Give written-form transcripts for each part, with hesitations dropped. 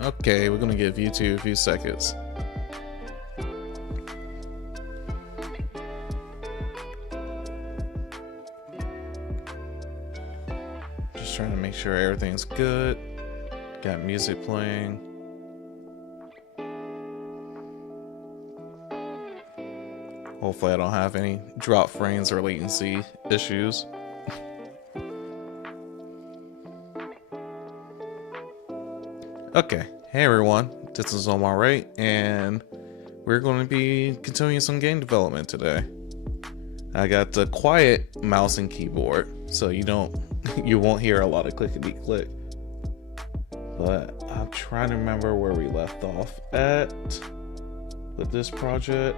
Okay, we're gonna give YouTube a few seconds. Just trying to make sure everything's good. Got music playing. Hopefully I don't have any drop frames or latency issues. Okay, hey everyone, this is Omar, Wright, and we're going to be continuing some game development today. I got the quiet mouse and keyboard, so you won't hear a lot of clickety click. But I'm trying to remember where we left off at with this project.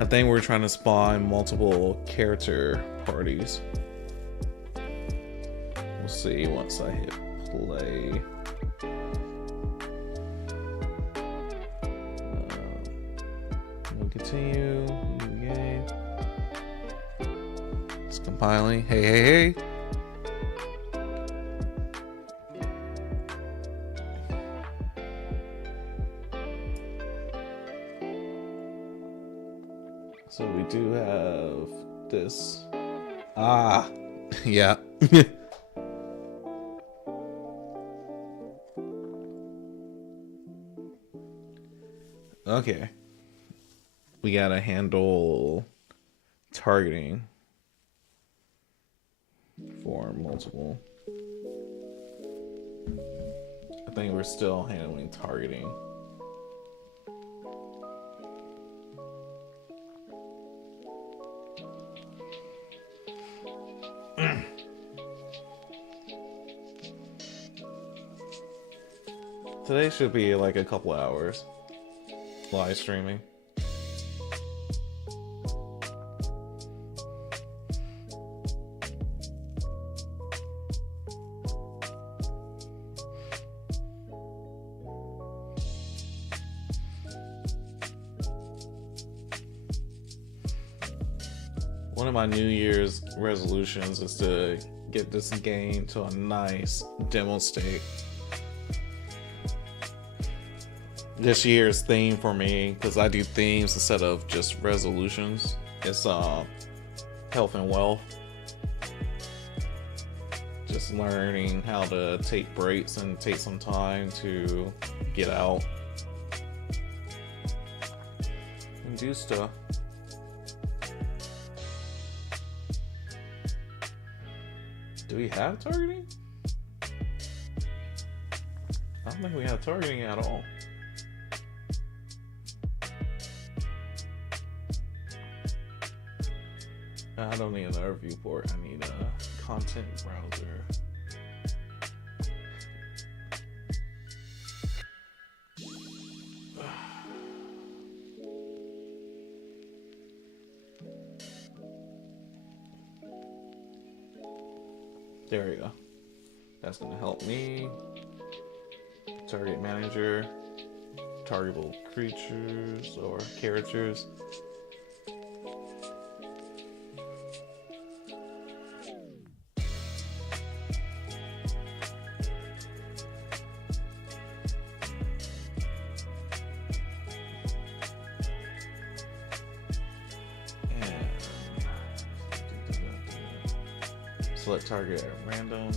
I think we're trying to spawn multiple character parties. We'll see once I hit play. We'll continue. New game. It's compiling. Hey. So we do have this. Yeah. Okay. We gotta handle targeting for multiple. I think we're still handling targeting. Today should be like a couple hours live streaming. One of my New Year's resolutions is to get this game to a nice demo state. This year's theme for me, because I do themes instead of just resolutions, it's health and wealth. Just learning how to take breaks and take some time to get out and do stuff. Do we have targeting? I don't think we have targeting at all. I don't need another viewport. I need a content browser. There we go. That's gonna help me. Target manager, targetable creatures or characters. Select target at random.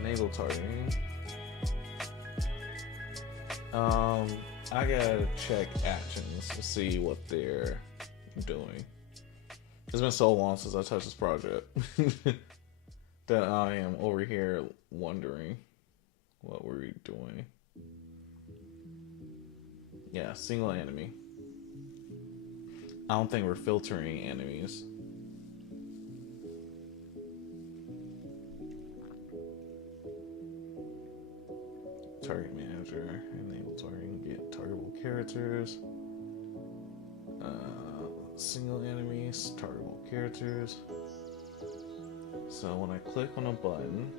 Enable targeting. I gotta check actions to see what they're doing. It's been so long since I touched this project that I am over here wondering what we're doing. Yeah, single enemy. I don't think we're filtering enemies. Target manager, enable targeting, get targetable characters, single enemies, targetable characters. So when I click on a button,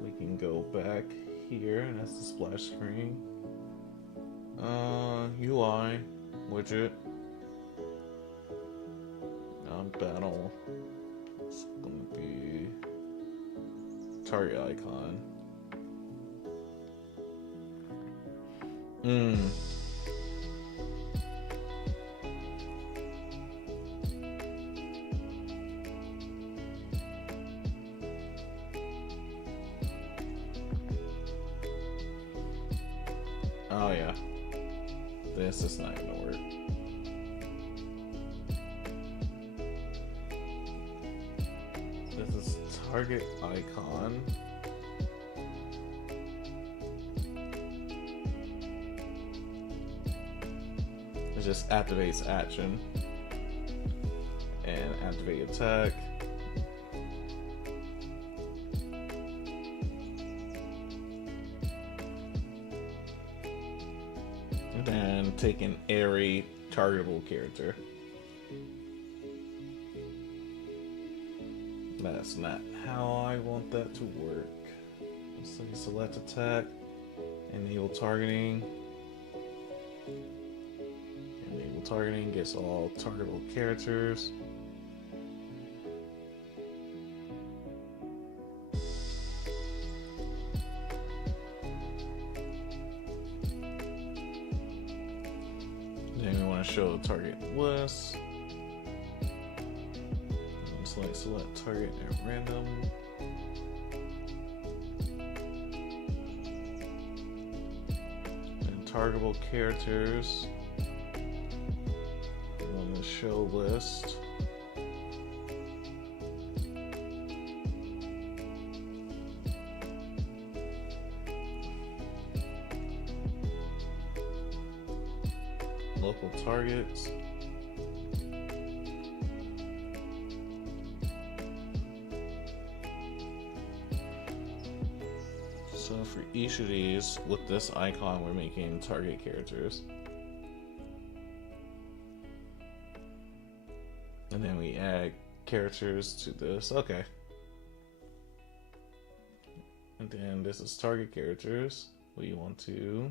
we can go back here, and that's the splash screen. UI widget, battle. It's gonna be target icon. Mm. Oh yeah. This is not gonna work. This is target icon. It just activates action and activate attack. And then take an airy targetable character. That's not how I want that to work. So you select attack, enable targeting. Enable targeting gets all targetable characters. Then we want to show the target list. Select target at random. And targetable characters. On the show list. Local targets. So for each of these, with this icon, we're making target characters. And then we add characters to this. Okay. And then this is target characters. We want to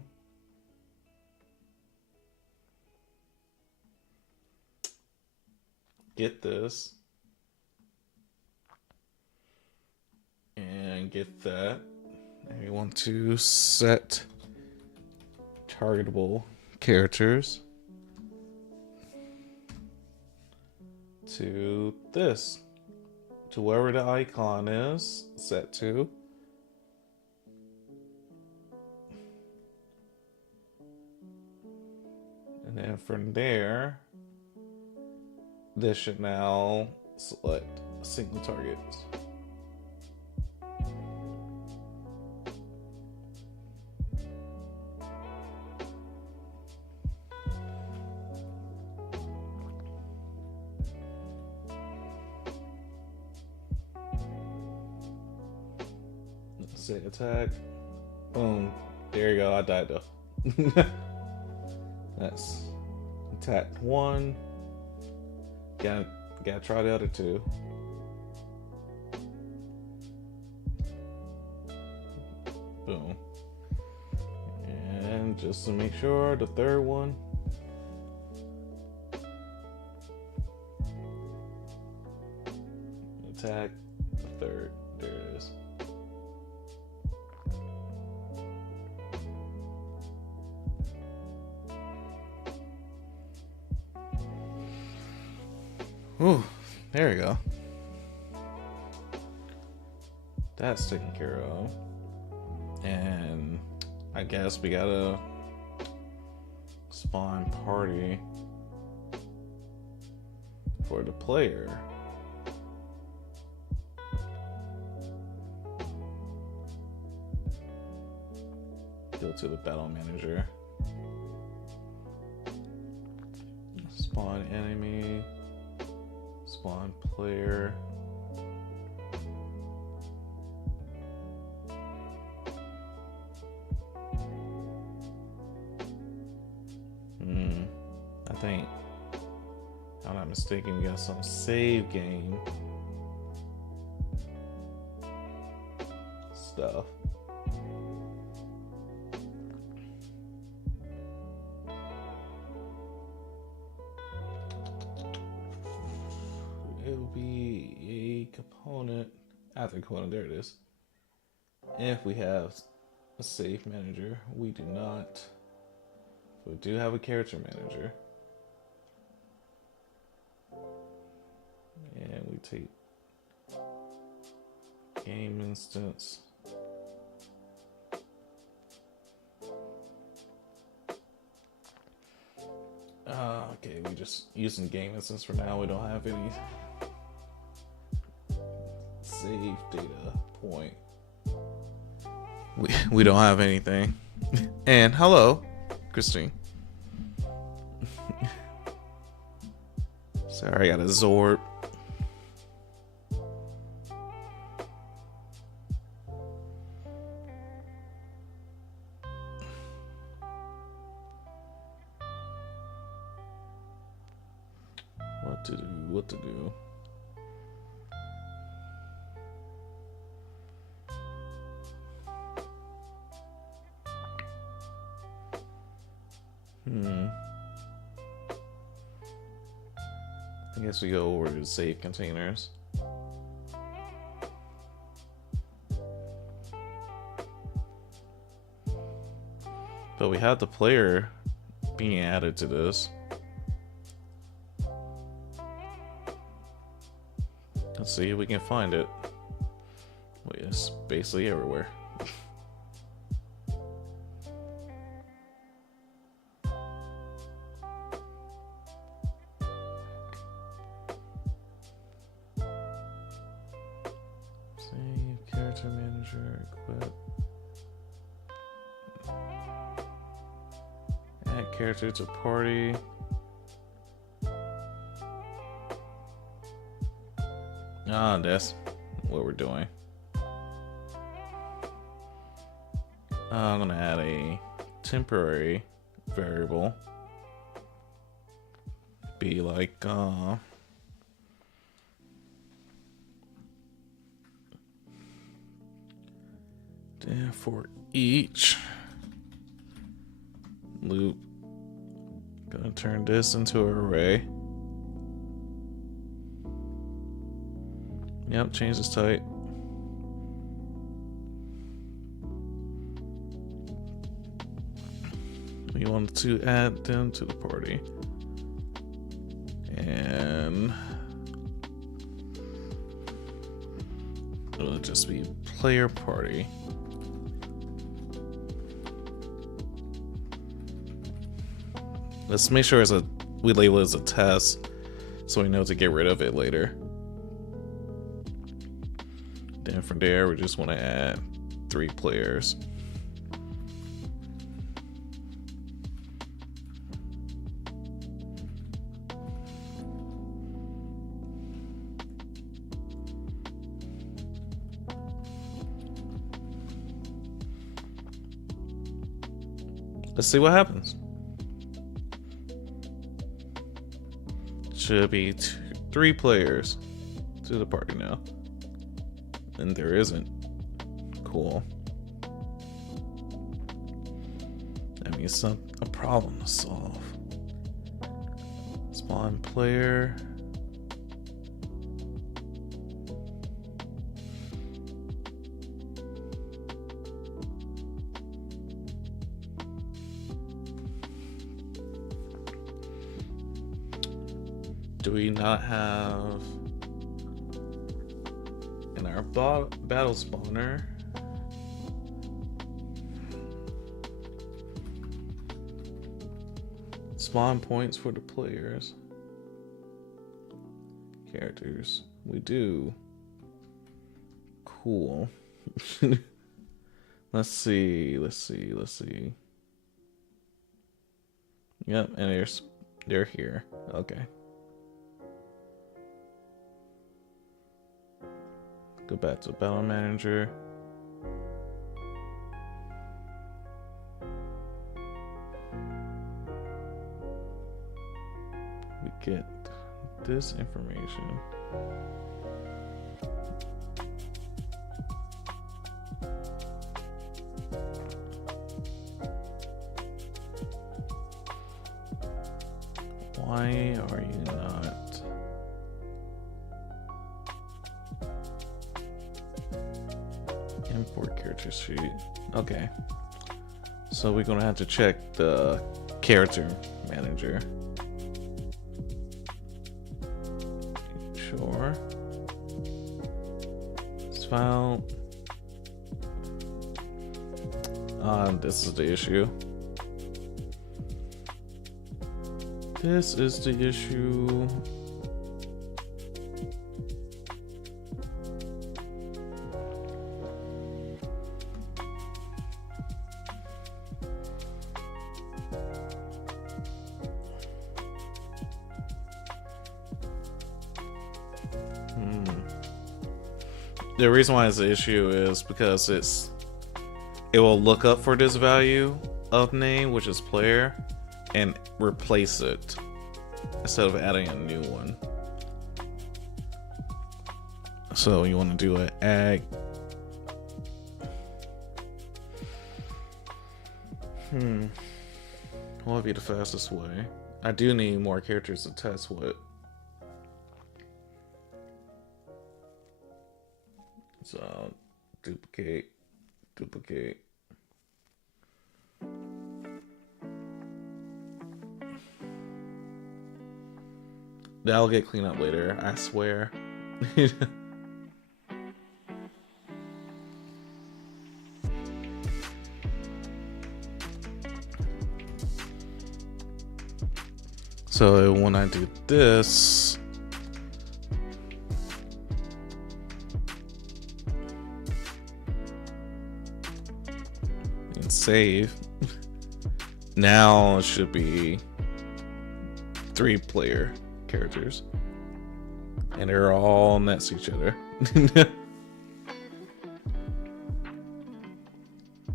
get this and get that. And we want to set targetable characters to this, to wherever the icon is set to. And then from there, this should now select single targets. Say attack. Boom. There you go. I died though. That's attack 1. Gotta try the other 2. Boom. And just to make sure, the 3rd one. Attack the 3rd. There it is. Ooh, there we go. That's taken care of. And I guess we gotta spawn party for the player. Go to the battle manager. Spawn enemy. Spawn player. I think, if I'm not mistaken, we got some save game stuff. It will be a component after component. There it is. If we have a save manager, we do not. We do have a character manager. And we take game instance. Okay, we just using game instance for now. We don't have any save data point. We don't have anything. And hello, Christine. Sorry, I got a Zorb. What to do? I guess we go over to save containers. But we have the player being added to this. Let's see if we can find it. Well, it's basically everywhere. Save, character manager, equip. Add character to party. Ah, that's what we're doing. I'm gonna add a temporary variable. Be like, then for each loop, gonna turn this into an array. Yep, change this type. We want to add them to the party. And it'll just be player party. Let's make sure we label it as a test so we know to get rid of it later. Then from there, we just want to add 3 players. Let's see what happens. Should be 3 players to the party now. And there isn't. Cool. That means a problem to solve. Spawn player. Do we not have in our battle spawner spawn points for the players? Characters. We do. Cool. Let's see. Yep, and they're here. Okay. Go back to Battle Manager. We get this information. Why are you not? Import character sheet. Okay. So we're gonna have to check the character manager. Sure. It's file. This is the issue. This is the issue. The reason why it's an issue is because it will look up for this value of name, which is player, and replace it instead of adding a new one. So you want to do an add. What would be the fastest way? I do need more characters to test with. So duplicate. That'll get cleaned up later, I swear. So when I do this, and save, now it should be 3 player characters, and they're all next to each other.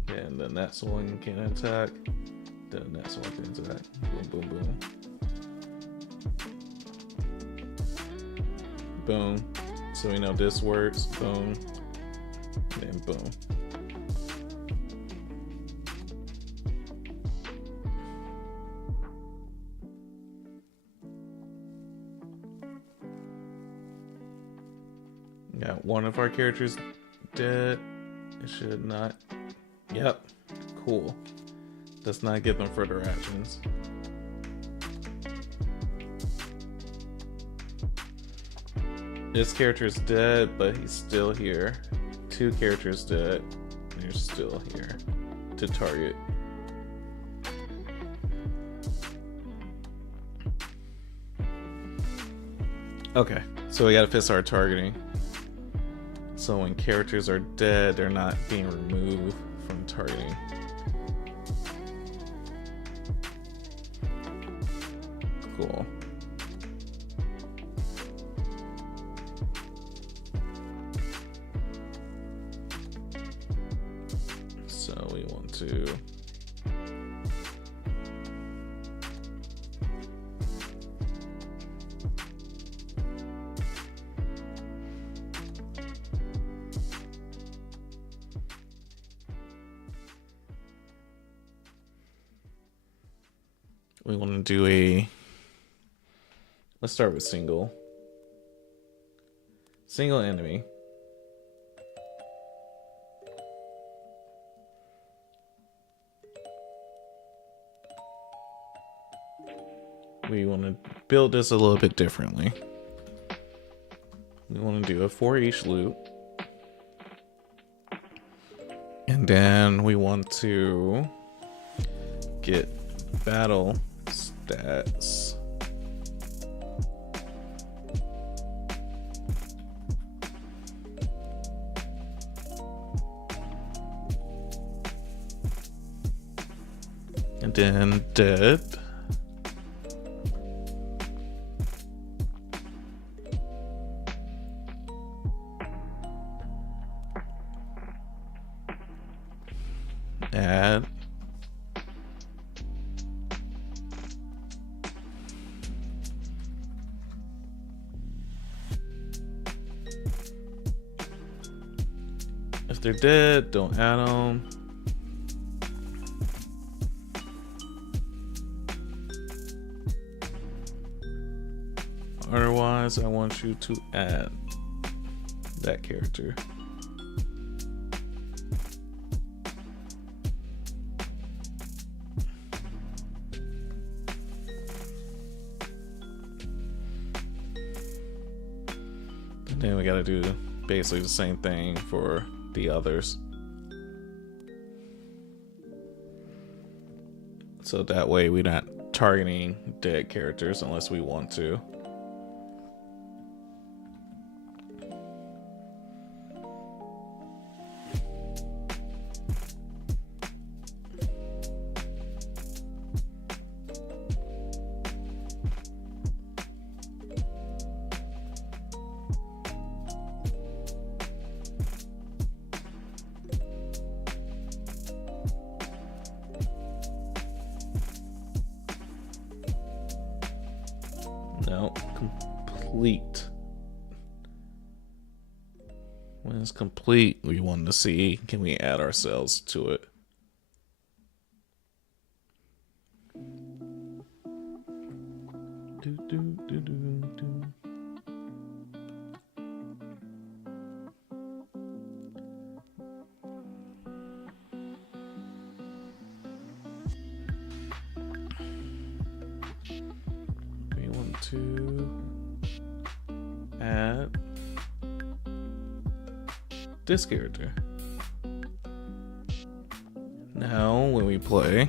And the next one can attack, the next one can attack. Boom, boom, boom. Boom. So we know this works. Boom. And boom. Got one of our characters dead. It should not. Yep. Cool. Does not give them further actions. This character is dead, but he's still here. 2 characters dead, and you're still here to target. Okay, so we gotta fix our targeting. So when characters are dead, they're not being removed from targeting. Cool. So we want to do a, let's start with single enemy. We want to build this a little bit differently. We want to do a for each loop, and then we want to get battle stats. And then dead. Add. If they're dead, don't add them. Otherwise, I want you to add that character. And then we gotta do basically the same thing for the others. So that way we're not targeting dead characters unless we want to. No, complete. When it's complete, we want to see, can we add ourselves to it? Do, do, do, do, do. We want to add this character. Now, when we play,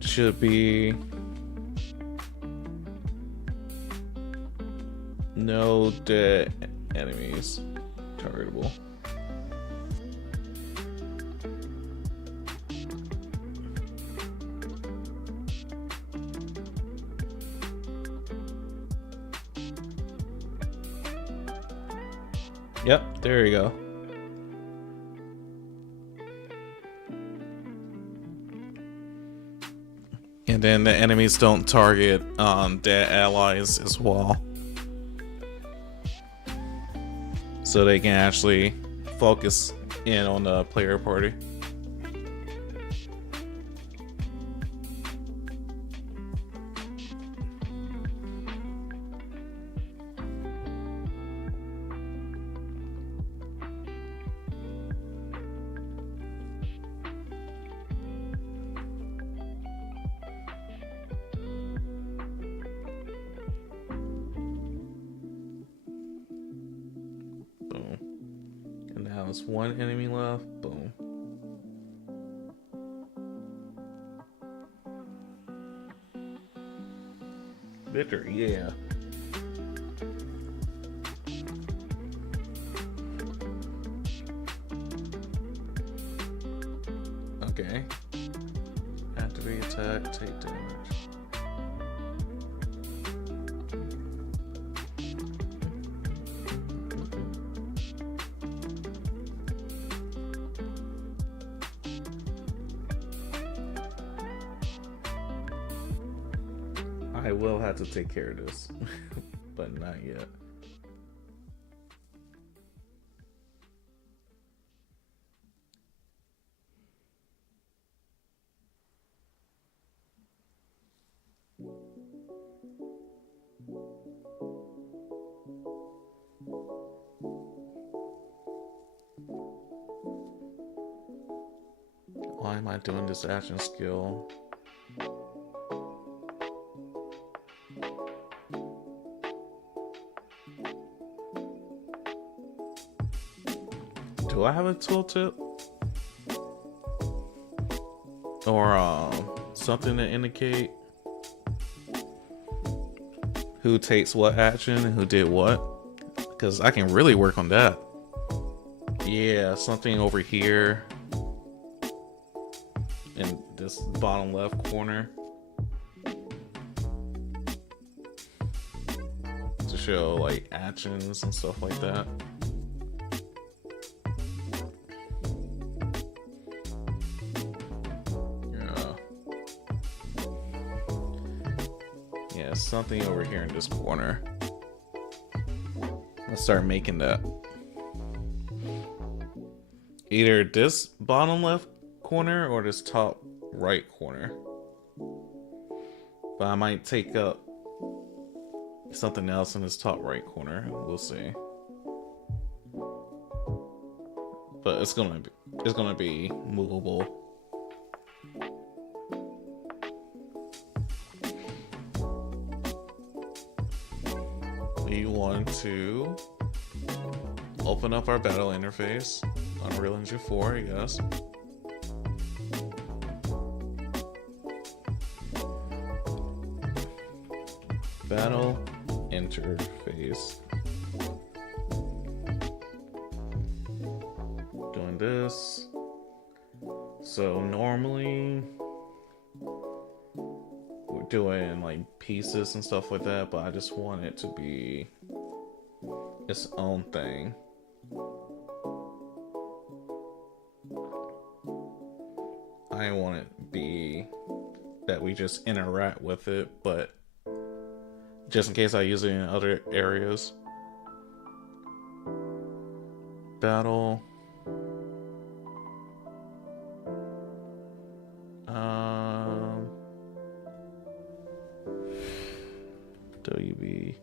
should be no dead enemies targetable. Yep, there you go. And then the enemies don't target dead allies as well. So they can actually focus in on the player party. There's one enemy left. Boom. Victory, yeah. Okay. Activate attack, take damage. I will have to take care of this, but not yet. Why am I doing this action skill? Do I have a tooltip? Or something to indicate who takes what action and who did what? Because I can really work on that. Yeah, something over here in this bottom left corner to show like actions and stuff like that. Yeah, something over here in this corner. Let's start making that. Either this bottom left corner or this top right corner. But I might take up something else in this top right corner. We'll see. But it's gonna be movable. we want to open up our battle interface. Unreal Engine 4, yes. Battle interface. Doing this. So normally we're doing like pieces and stuff like that, but I just want it to be its own thing. I want it to be that we just interact with it, but just in case I use it in other areas. Battle. WB.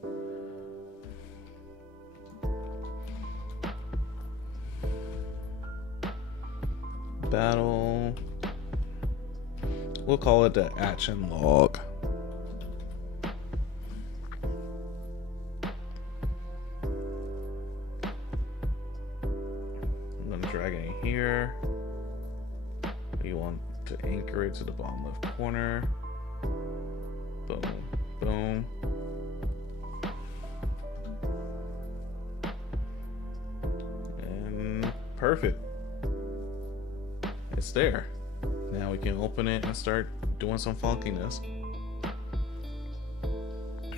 Battle. We'll call it the action log. I'm gonna drag it in here. You want to anchor it to the bottom left corner. Boom, boom. And perfect. It's there. Now we can open it and start doing some funkiness.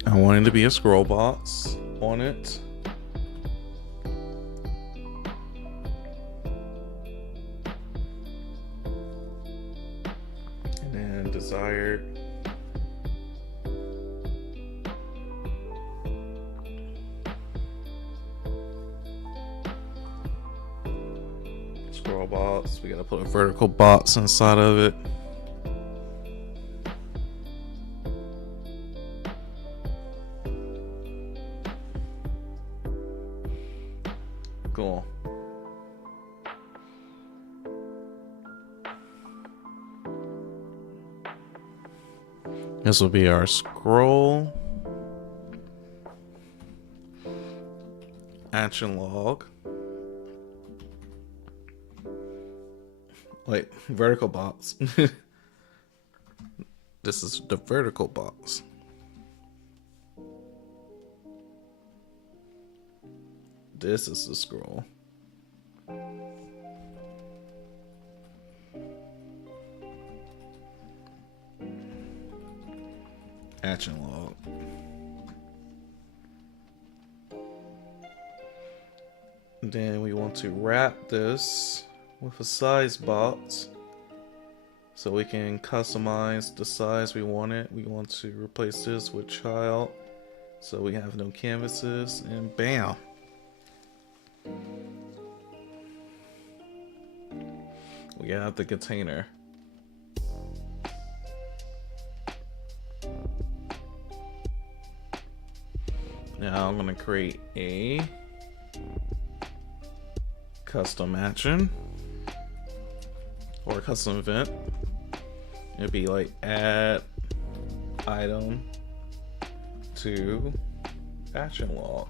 I want it to be a scroll box on it. And then desired. Scroll box. We gotta put a vertical box inside of it. Cool. This will be our scroll. Action log. Wait, vertical box. This is the vertical box. This is the scroll. Action log. Then we want to wrap this with a size box so we can customize the size we want it. We want to replace this with child so we have no canvases, and bam. We have the container. Now I'm gonna create a custom action or a custom event. It'd be like add item to action log.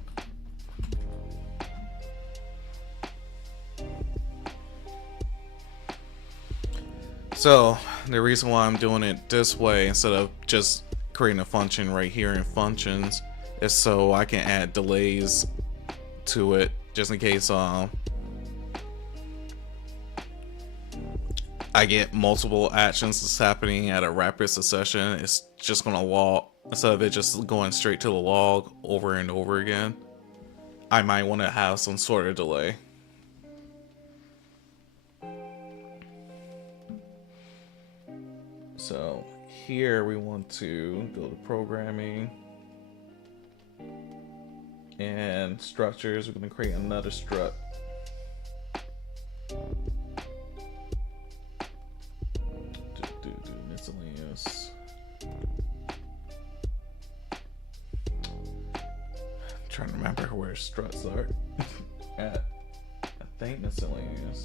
So the reason why I'm doing it this way instead of just creating a function right here in functions is so I can add delays to it just in case I get multiple actions that's happening at a rapid succession. It's just gonna log instead of it just going straight to the log over and over again. I might want to have some sort of delay. So here we want to go to programming and structures. We're going to create another strut. Miscellaneous. I'm trying to remember where struts are. At, I think miscellaneous.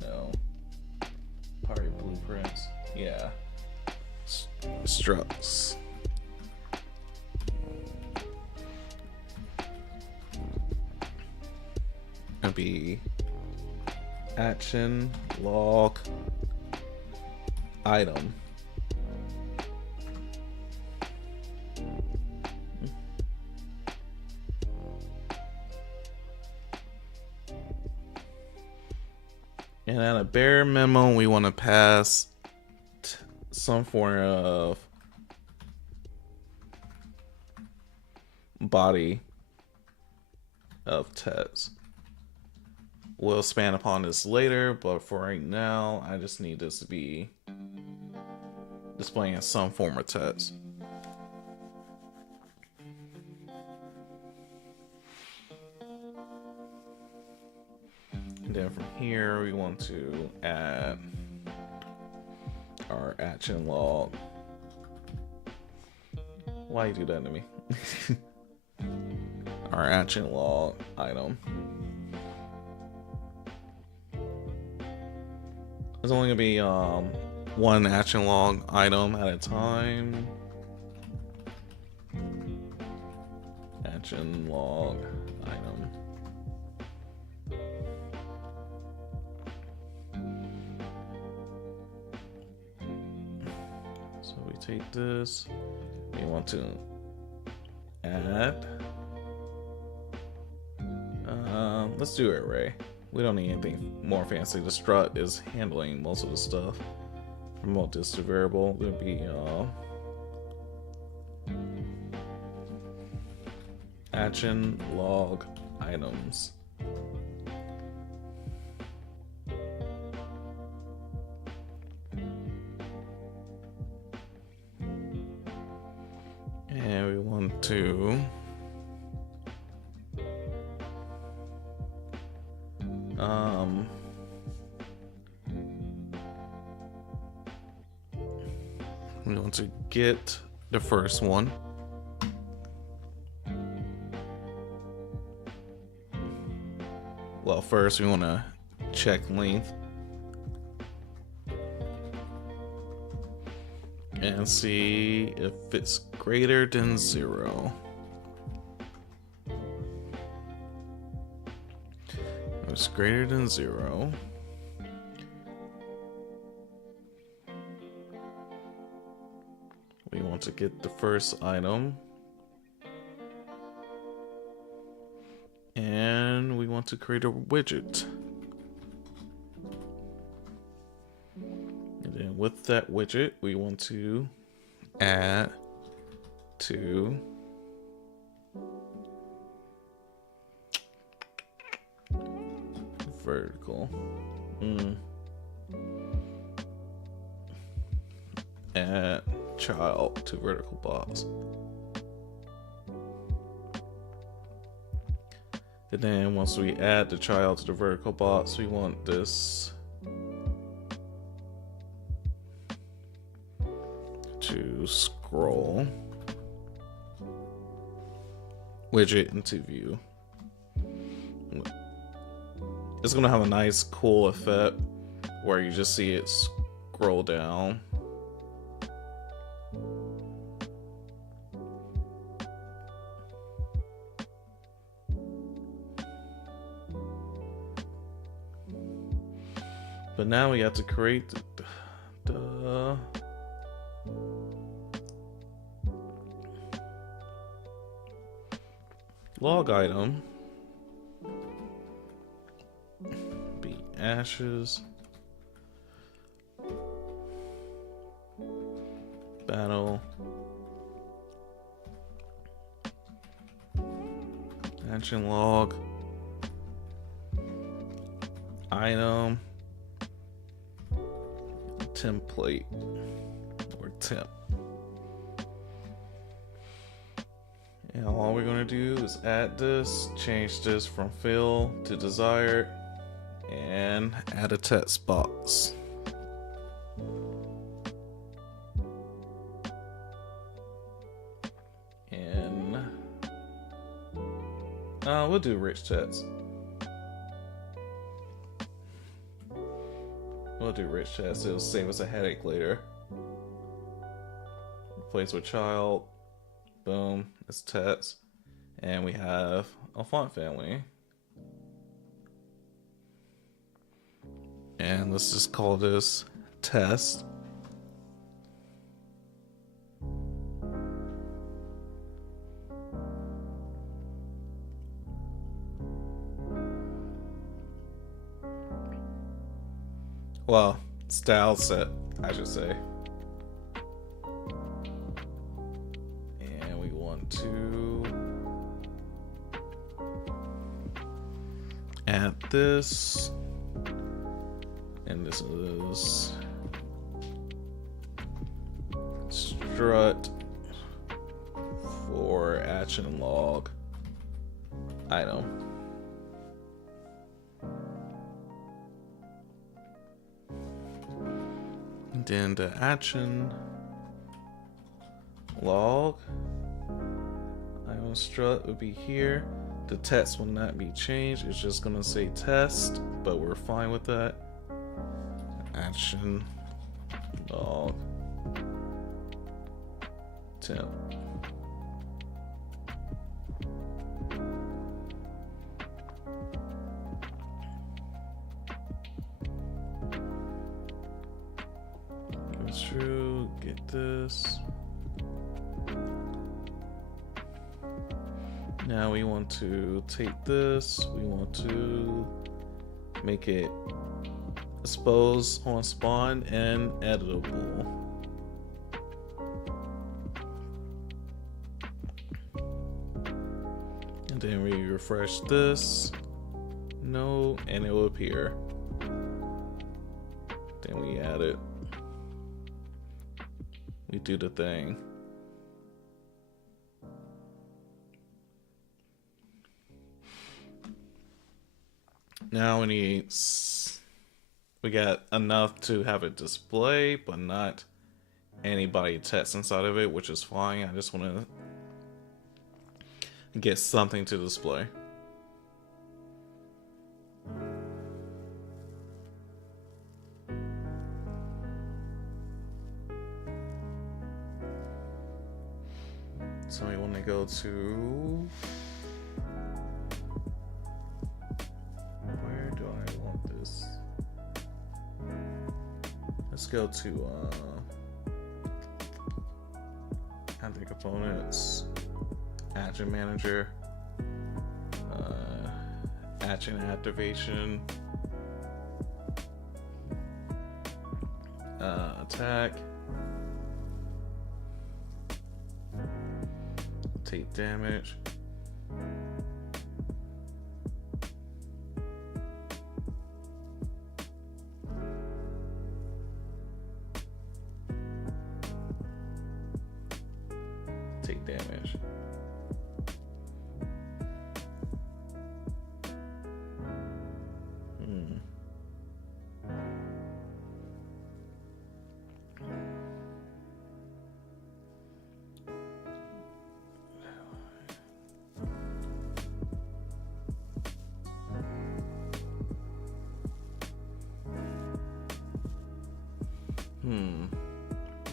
No. Party blueprints. Yeah. Struts. It'll be action log item. And at a bare minimum, we want to pass some form of body of text. We'll expand upon this later, but for right now, I just need this to be displaying some form of text. And then from here, we want to add our action log. Why you do that to me? Our action log item. There's only gonna be one action log item at a time. Action log item. So we take this. We want to add. Let's do array. We don't need anything more fancy. The strut is handling most of the stuff. Promote this to variable. It'll be action log items. And we want to we want to get the first one. Well, first we want to check length and see if it's greater than 0. If it's greater than 0, we want to get the first item, and we want to create a widget. And then with that widget, we want to add to vertical. Add child to vertical box. And then once we add the child to the vertical box, we want this to scroll widget into view. It's gonna have a nice cool effect where you just see it scroll down. But now we have to create the log item. Be ashes. Battle. Action log. Item. Template or temp. And all we're going to do is add this, change this from fill to desired, and add a text box. And we'll do rich text. We'll do rich text. It'll save us a headache later. Replace with child. Boom. It's text. And we have a font family. And let's just call this test. Well, style set, I should say. And we want to add this. And this is strut for action log item. And then the action log item strut would be here. The text will not be changed. It's just gonna say test, but we're fine with that. Action log temp. Goes through, get this. Now we want to take this, we want to make it expose on spawn and editable. And then we refresh this, no, and it will appear. Then we add it. We do the thing. Now we got enough to have it display, but not anybody text inside of it, which is fine. I just want to get something to display. So we want to go to, where do I want this? Let's go to add the components, action manager, action activation, attack, take damage, take damage.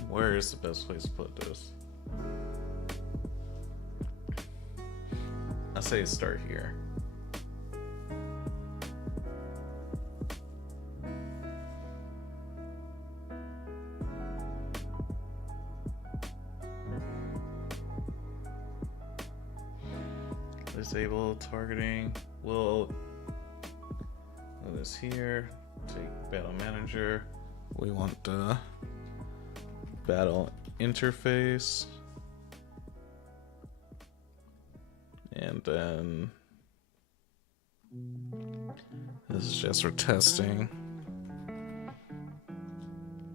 Where is the best place to put this? I say start here. Disable targeting. We'll do this here. Take battle manager. We want the battle interface. And then this is just for testing.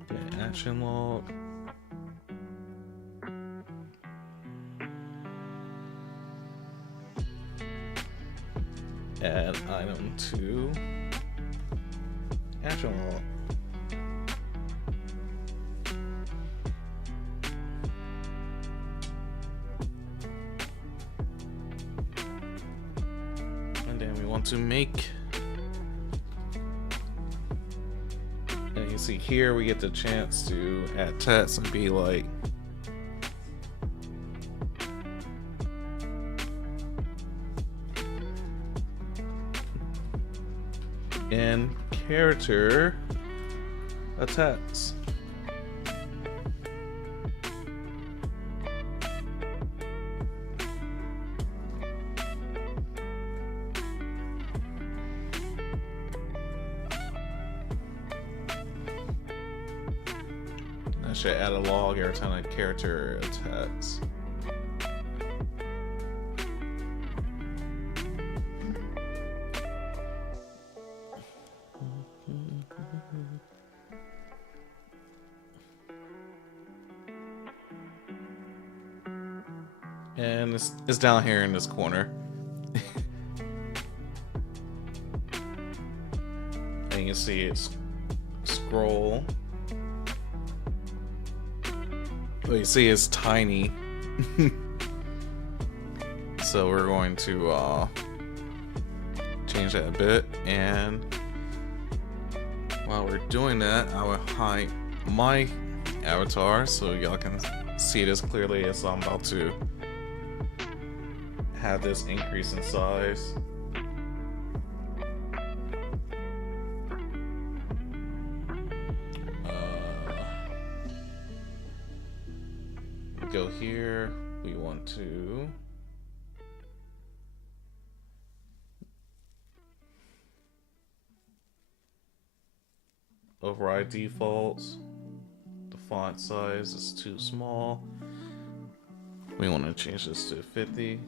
The action log. Add item to action log. To make, and you see here we get the chance to add text and be like, and character attacks. I should add a log every time a character attacks. And it's down here in this corner. And you can see it's scroll. But you see it's tiny. So we're going to change that a bit. And while we're doing that, I will hide my avatar so y'all can see this clearly as I'm about to have this increase in size. Go here. We want to override defaults. The font size is too small. We want to change this to 50.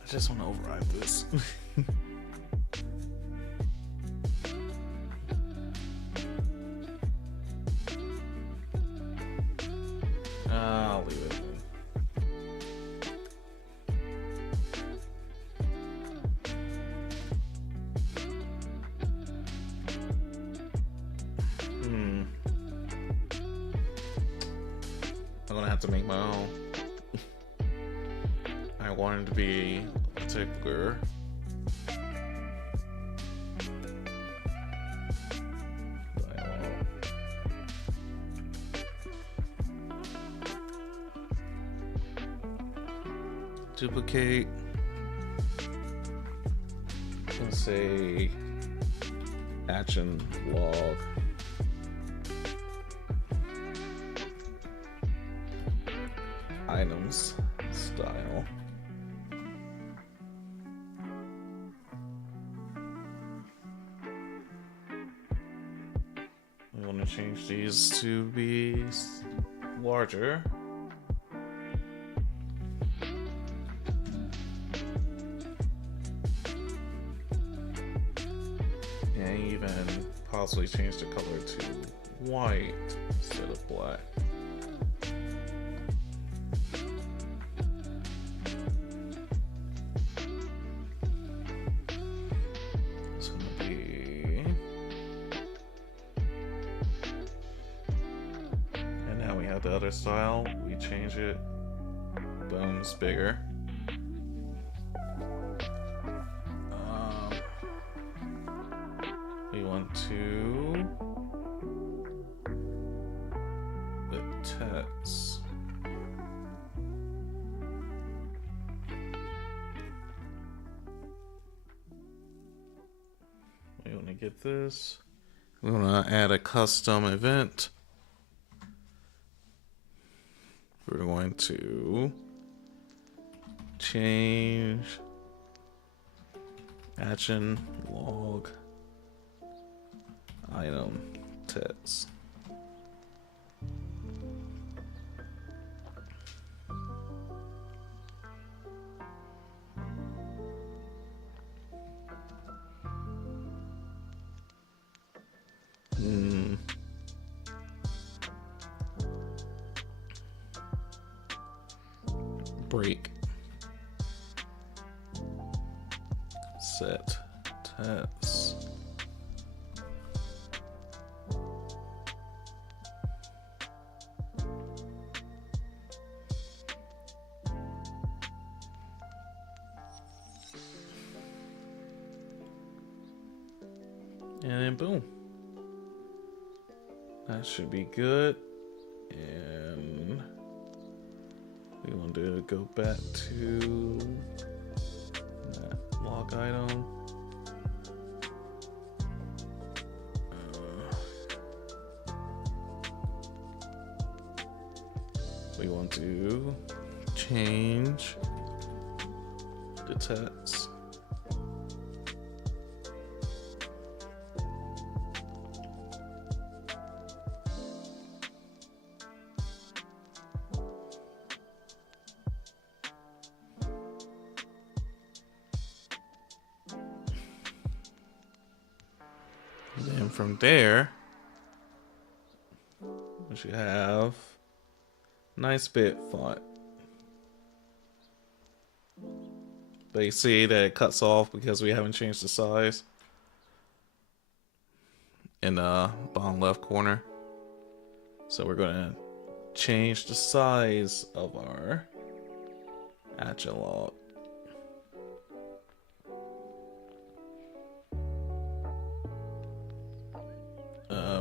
I just want to override this. I'll leave it. I'm gonna have to make my own. I want it to be particular. Duplicate. And say action log. Items style. We want to change these to be larger. And even possibly change the color to white instead of black. The other style, we change it, boom, it's bigger. We want to the text. We want to get this. We want to add a custom event. We're going to change action log item text. Break. Set tests. And then boom. That should be good. And we want to go back to that log item. We want to change the text. And then from there, we should have nice bit font. But you see that it cuts off because we haven't changed the size in the bottom left corner. So we're gonna change the size of our action log.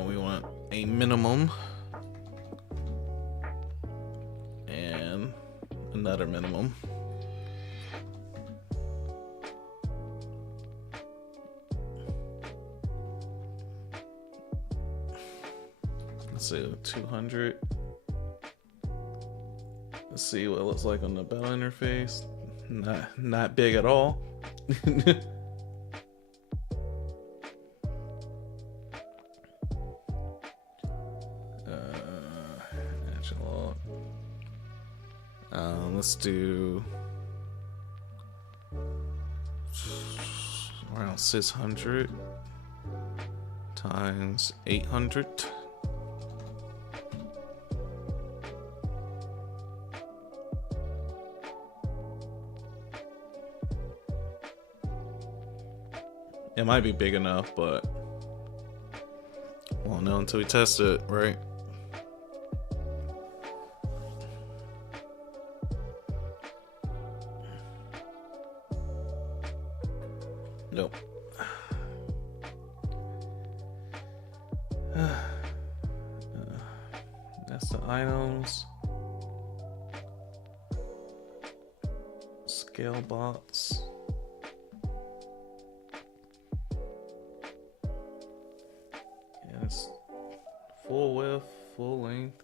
We want a minimum and another minimum. Let's see, 200. Let's see what it looks like on the bell interface. Not big at all. Action log. Let's do around 600 times 800. It might be big enough, but won't know until we test it, right? Nope. That's the items. Scale box. It's full width, full length.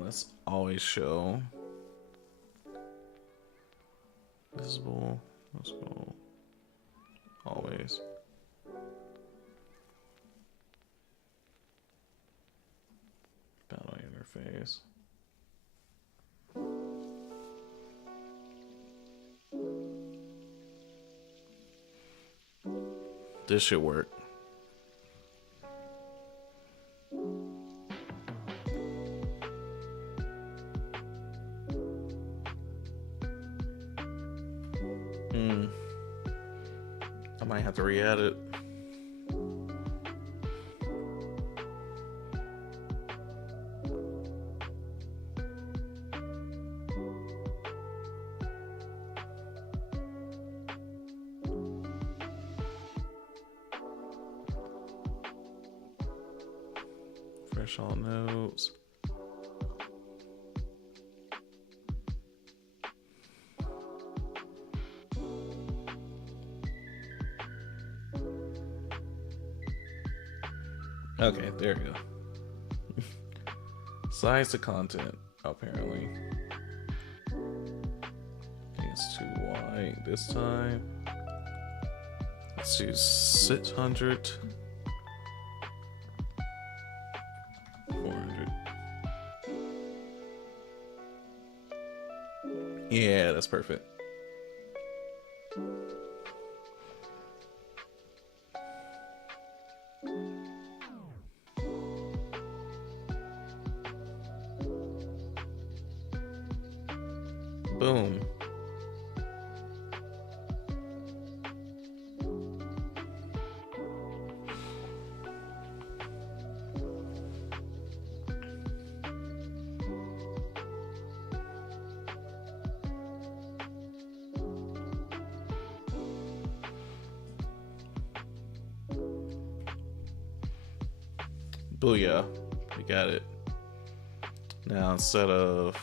Let's always show visible. Let's go always. Battle interface. This should work. I might have to re-add it. Fresh all notes. Okay, there we go. Size to content, apparently. I think it's too wide this time. Let's do 600. 400. Yeah, that's perfect. Boom. Booyah. We got it. Now instead of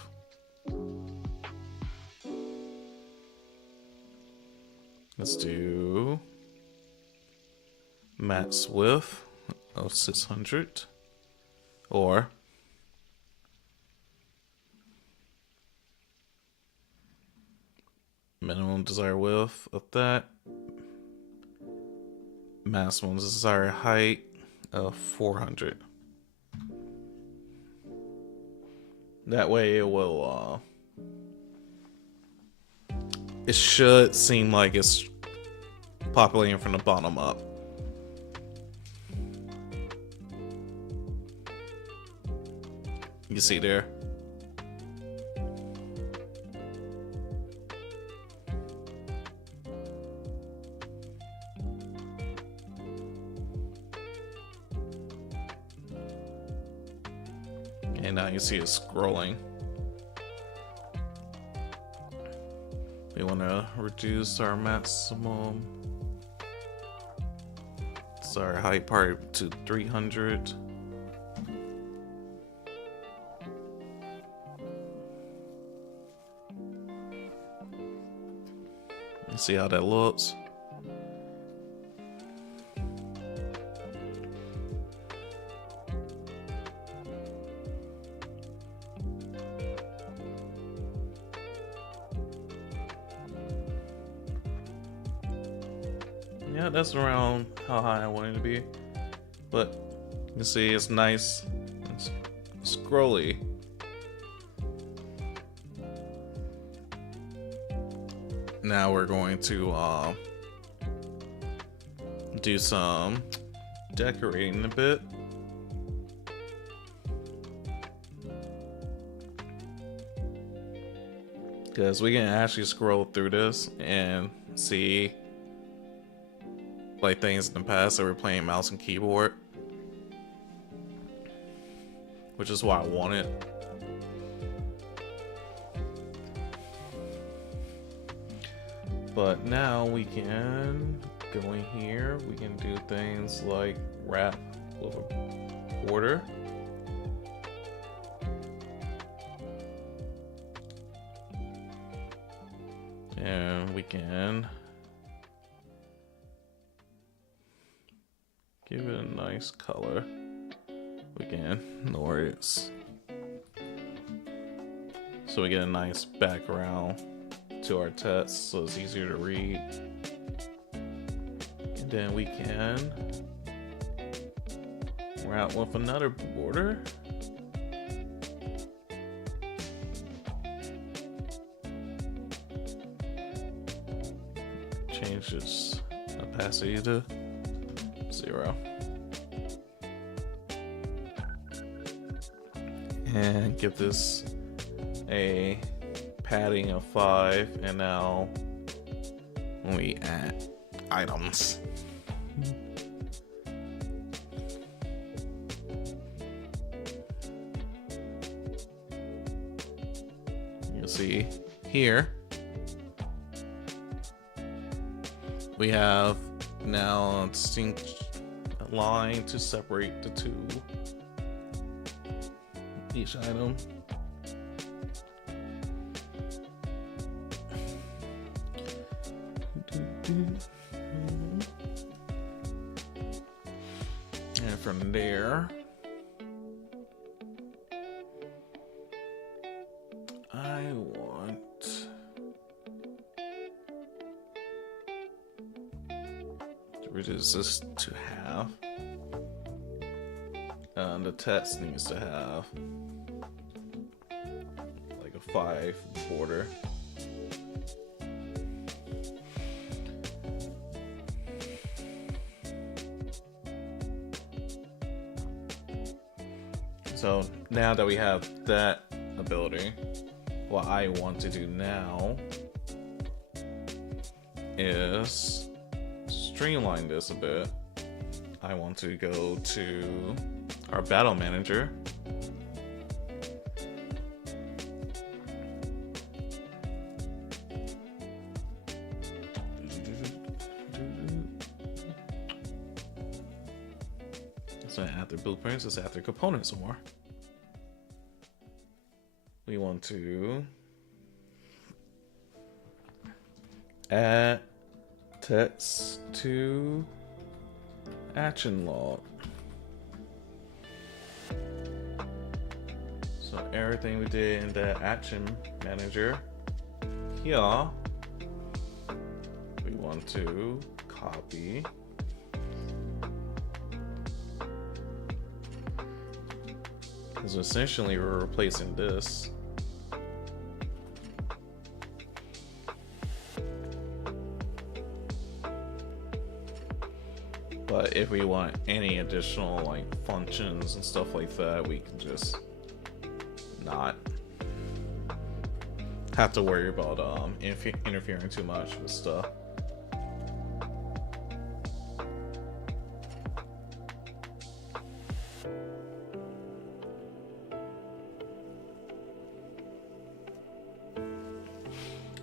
let's do max width of 600 or minimum desired width of that, maximum desired height of 400. That way it will it should seem like it's populating from the bottom up. You see there? And now you see it scrolling. We want to reduce our maximum desired height part to 300. You see how that looks? Yeah, that's around how high I want it to be. But you see it's nice and scrolly. Now we're going to do some decorating a bit. Because we can actually scroll through this and see like things in the past that we're playing mouse and keyboard, which is what I wanted. But now we can go in here, we can do things like wrap with a border. And we can give it a nice color. We can lower it so we get a nice background to our text so it's easier to read. And then we can wrap with another border. Change its opacity to 0. And give this a padding of 5, and now when we add items, you'll see here we have now a distinct line to separate the two, each item. And from there, I want to reduce this to half. The text needs to have like a 5 border. So now that we have that ability, what I want to do now is streamline this a bit. I want to go to our battle manager. So after blueprints, it's after components more. We want to add text to action log. So everything we did in the action manager here, we want to copy. Because essentially we're replacing this. But if we want any additional like functions and stuff like that, we can just not have to worry about interfering too much with stuff.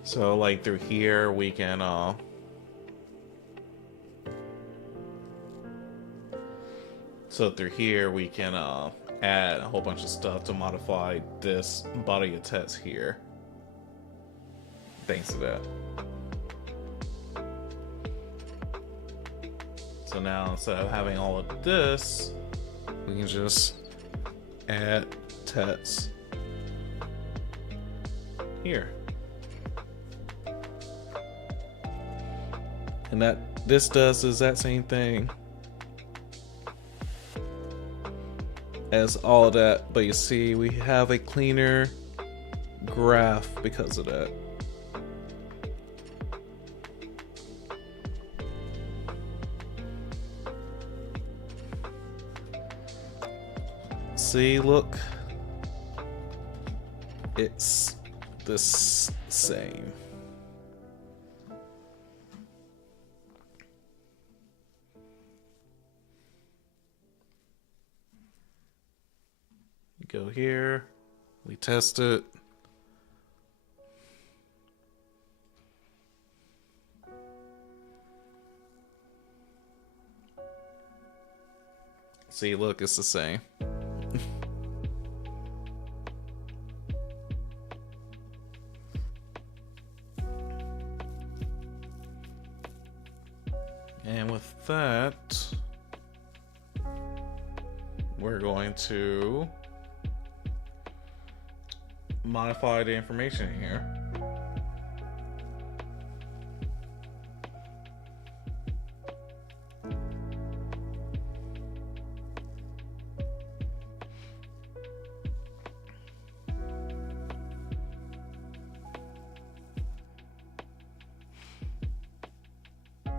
So like through here we can add a whole bunch of stuff to modify this body of text here. Thanks to that. So now instead of having all of this, we can just add text here. And this does the exact same thing as all of that, but you see we have a cleaner graph because of that. See, look, it's the same. Go here, we test it. See, look, it's the same. And with that, we're going to modify the information here.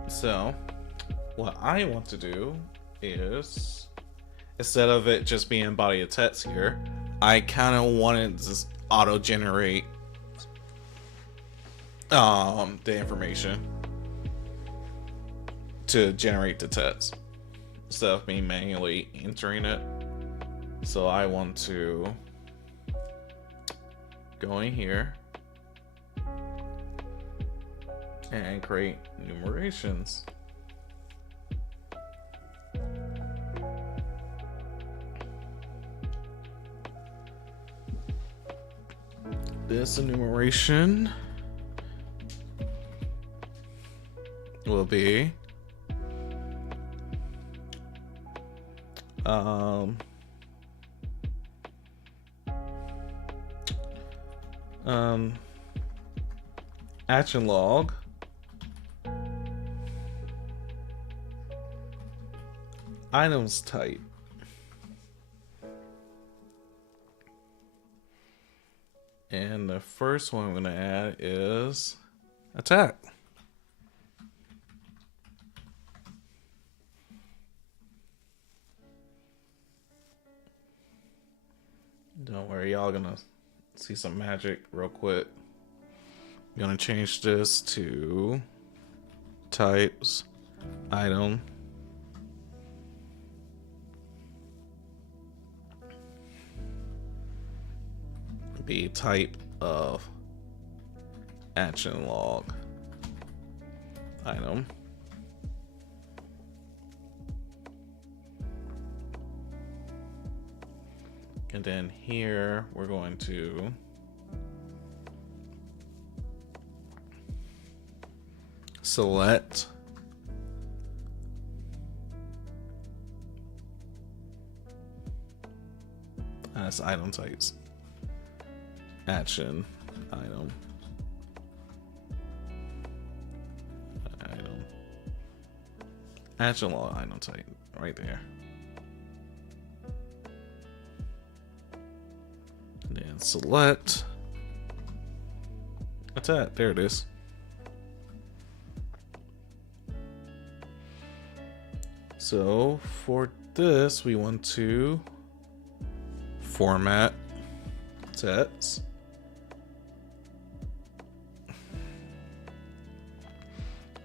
So what I want to do is, instead of it just being body of text here, I kind of wanted to just auto-generate the information to generate the text instead of me manually entering it. So I want to go in here and create enumerations. This enumeration will be action log items type. And the first one I'm going to add is attack. Don't worry, y'all gonna see some magic real quick. I'm gonna change this to types item. Be type of action log item. And then here we're going to select as item types. Action, item, item, action log item type right there. And then select attack. There it is. So for this, we want to format text.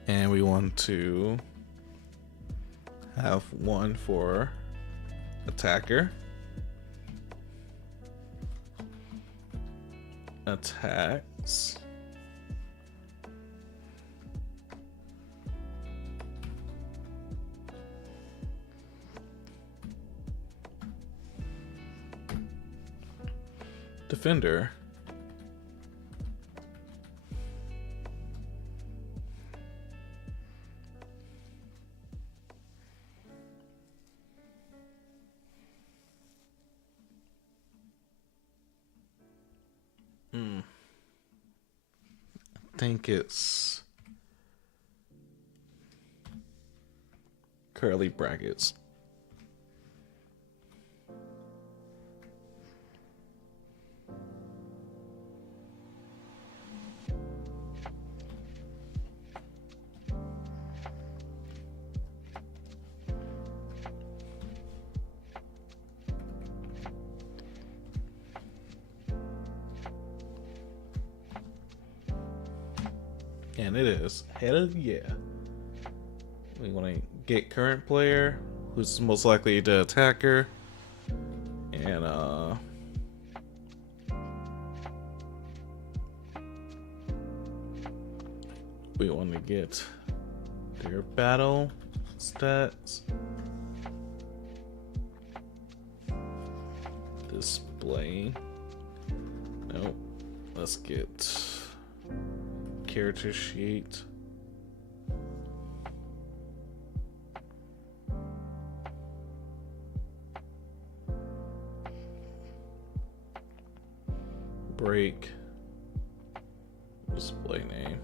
And we want to have one for attacker, attacks, defender, I think it's curly brackets. And it is. Hell yeah. We want to get current player, who's most likely the attacker. And we want to get their battle stats. Display. Nope. Let's get character sheet. Break. Display name.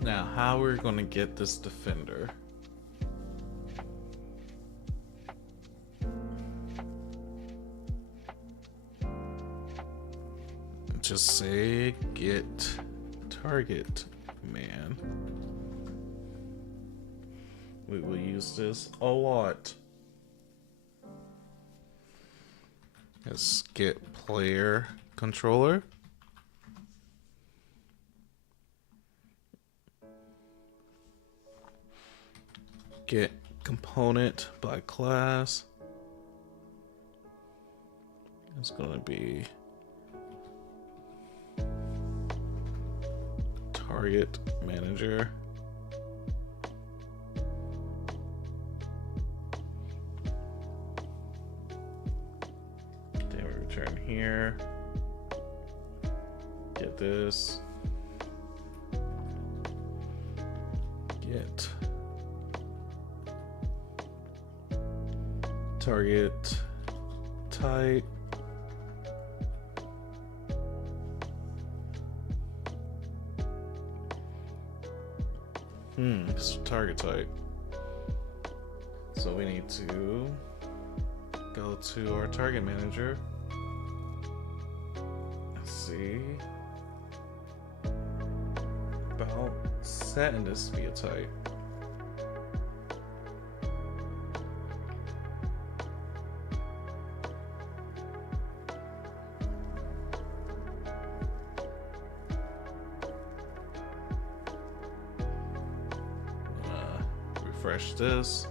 Now, how we're going to get this defender? Just say get target man. We will use this a lot. Let's get player controller. Get component by class. It's gonna be target manager. Then we return here. Get this. Get target type. It's target type. So we need to go to our target manager. Let's see about setting this to be a type. Refresh this.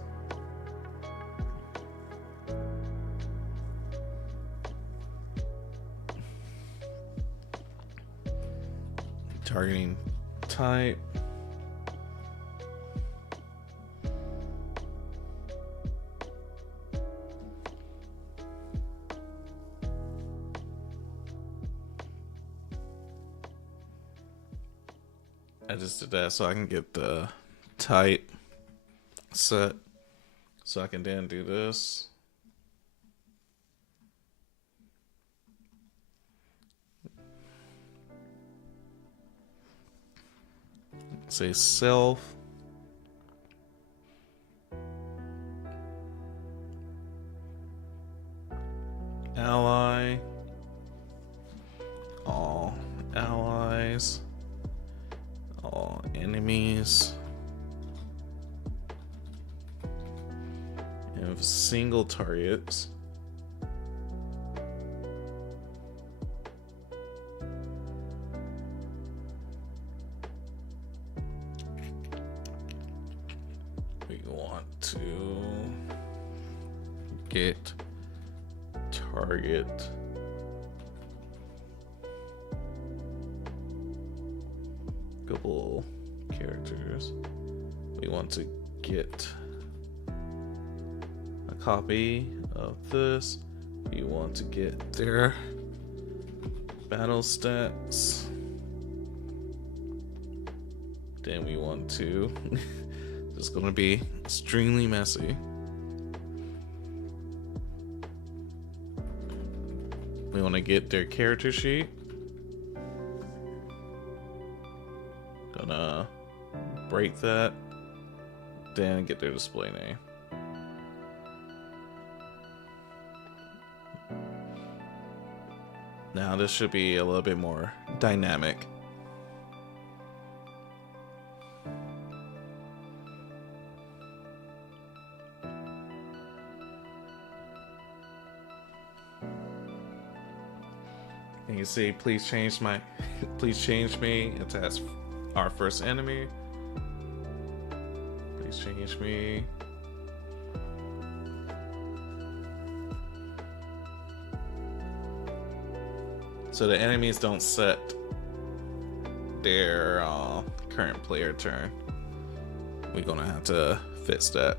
Targeting type. I just did that so I can get the type set, so I can then do this. Say self. Ally. All allies. All enemies. And single targets. We want to get target couple characters. We want to get a copy of this. We want to get their battle stats. Then we want to it's going to be extremely messy. We want to get their character sheet. Gonna break that. Then get their display name. Now this should be a little bit more dynamic. And you see, please change me. It's as our first enemy. Please change me. So the enemies don't set their current player turn. We're gonna have to fix that.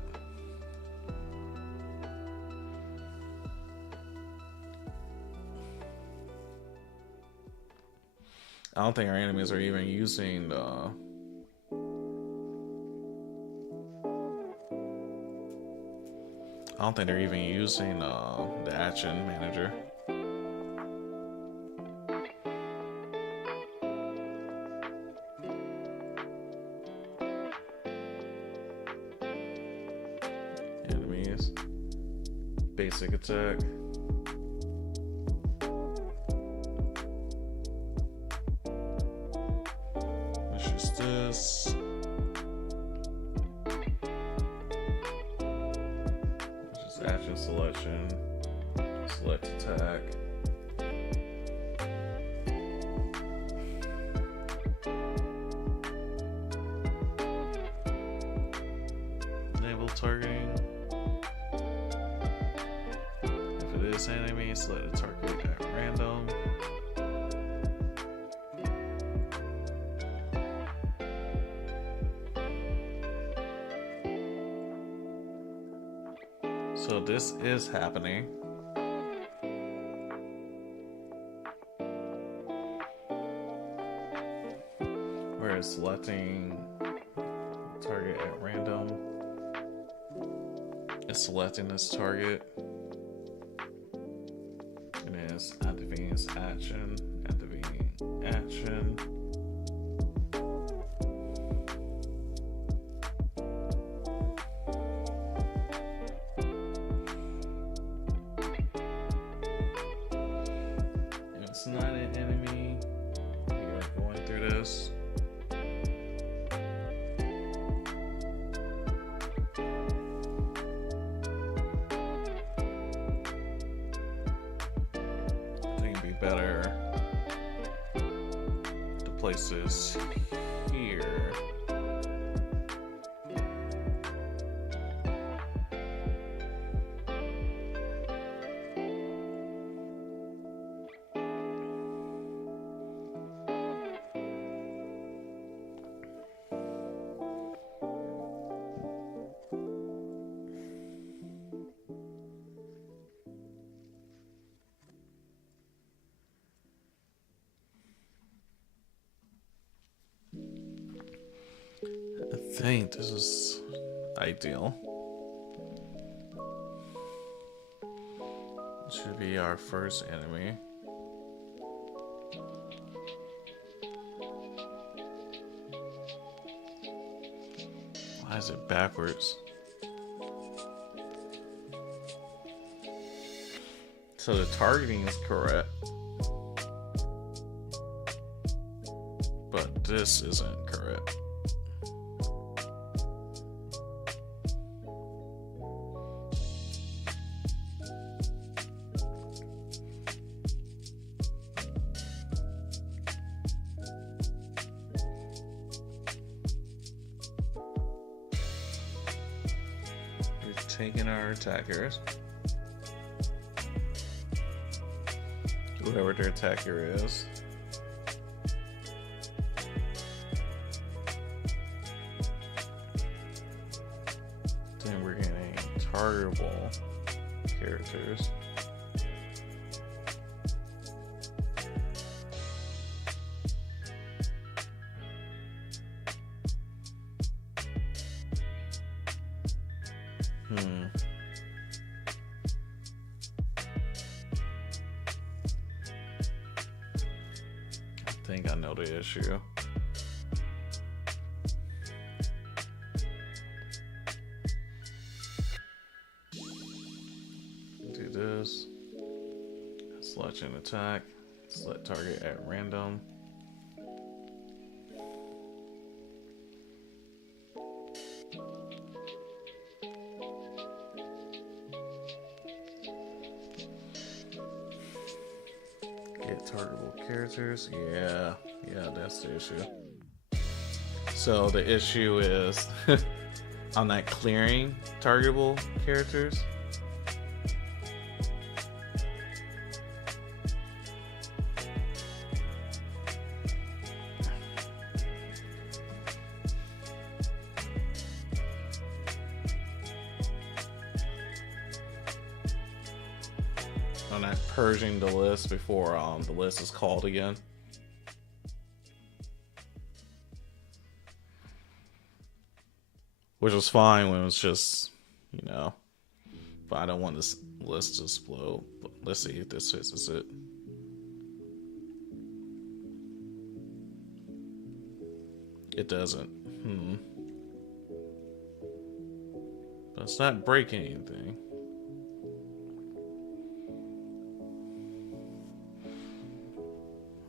I don't think our enemies are even using the I don't think they're even using the action manager. Enemies. Basic attack. Which is this. Which is action selection. Select attack. Enable targeting. If it is enemy, select a target at random. So this is happening. Where it's selecting target at random. It's selecting this target. And it's activating its action. Activating action. It's not an enemy. We are going through this. I think it'd be better to place this here. think this is ideal. Should be our first enemy. Why is it backwards? So the targeting is correct, but this isn't correct. Taking our attackers. Whoever their attacker is. Then we're getting targetable characters. I think I know the issue. Do this. Select an attack. Select target at random. Get targetable characters. Yeah, that's the issue. So the issue is on that clearing targetable characters. On that purging the list before the list is called again. Which was fine when it was just, but I don't want this list to explode. But let's see if this fixes it. It doesn't. But it's not breaking anything.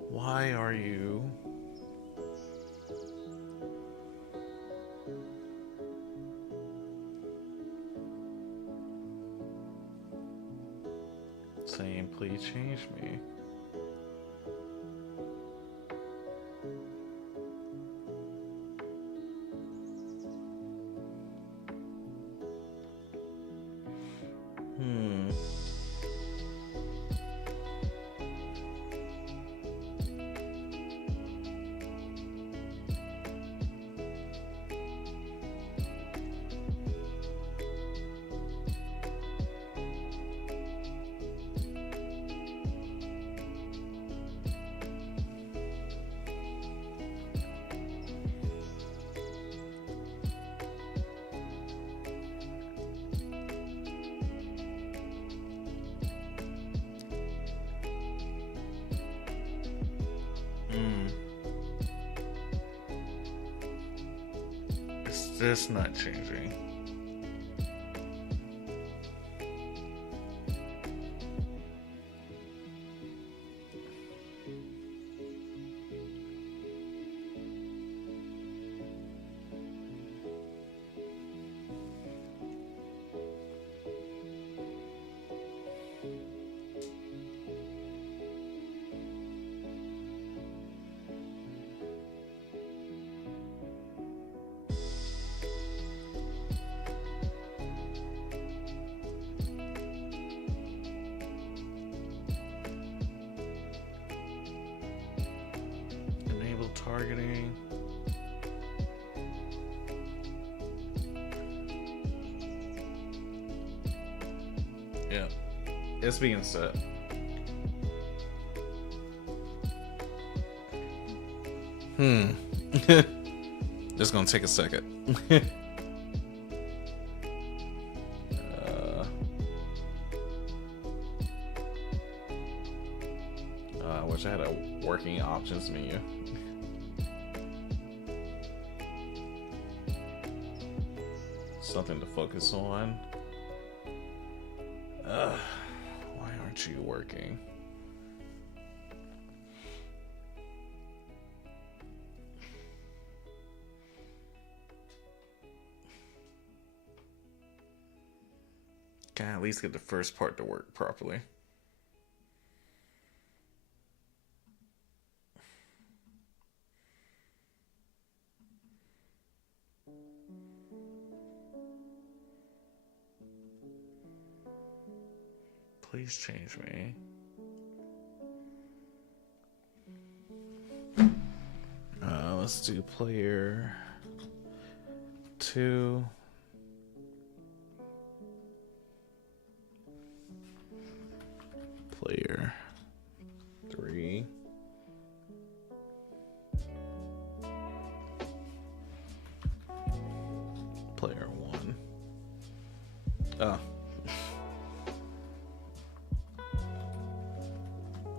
Why are you? Saying, please change me. Is this not changing? Targeting. Yeah, it's being set. It's gonna take a second. I wish I had a working options menu. Something to focus on. Why aren't you working? Can I at least get the first part to work properly? Please change me. Let's do player 2. Player 3. Player 1. Oh.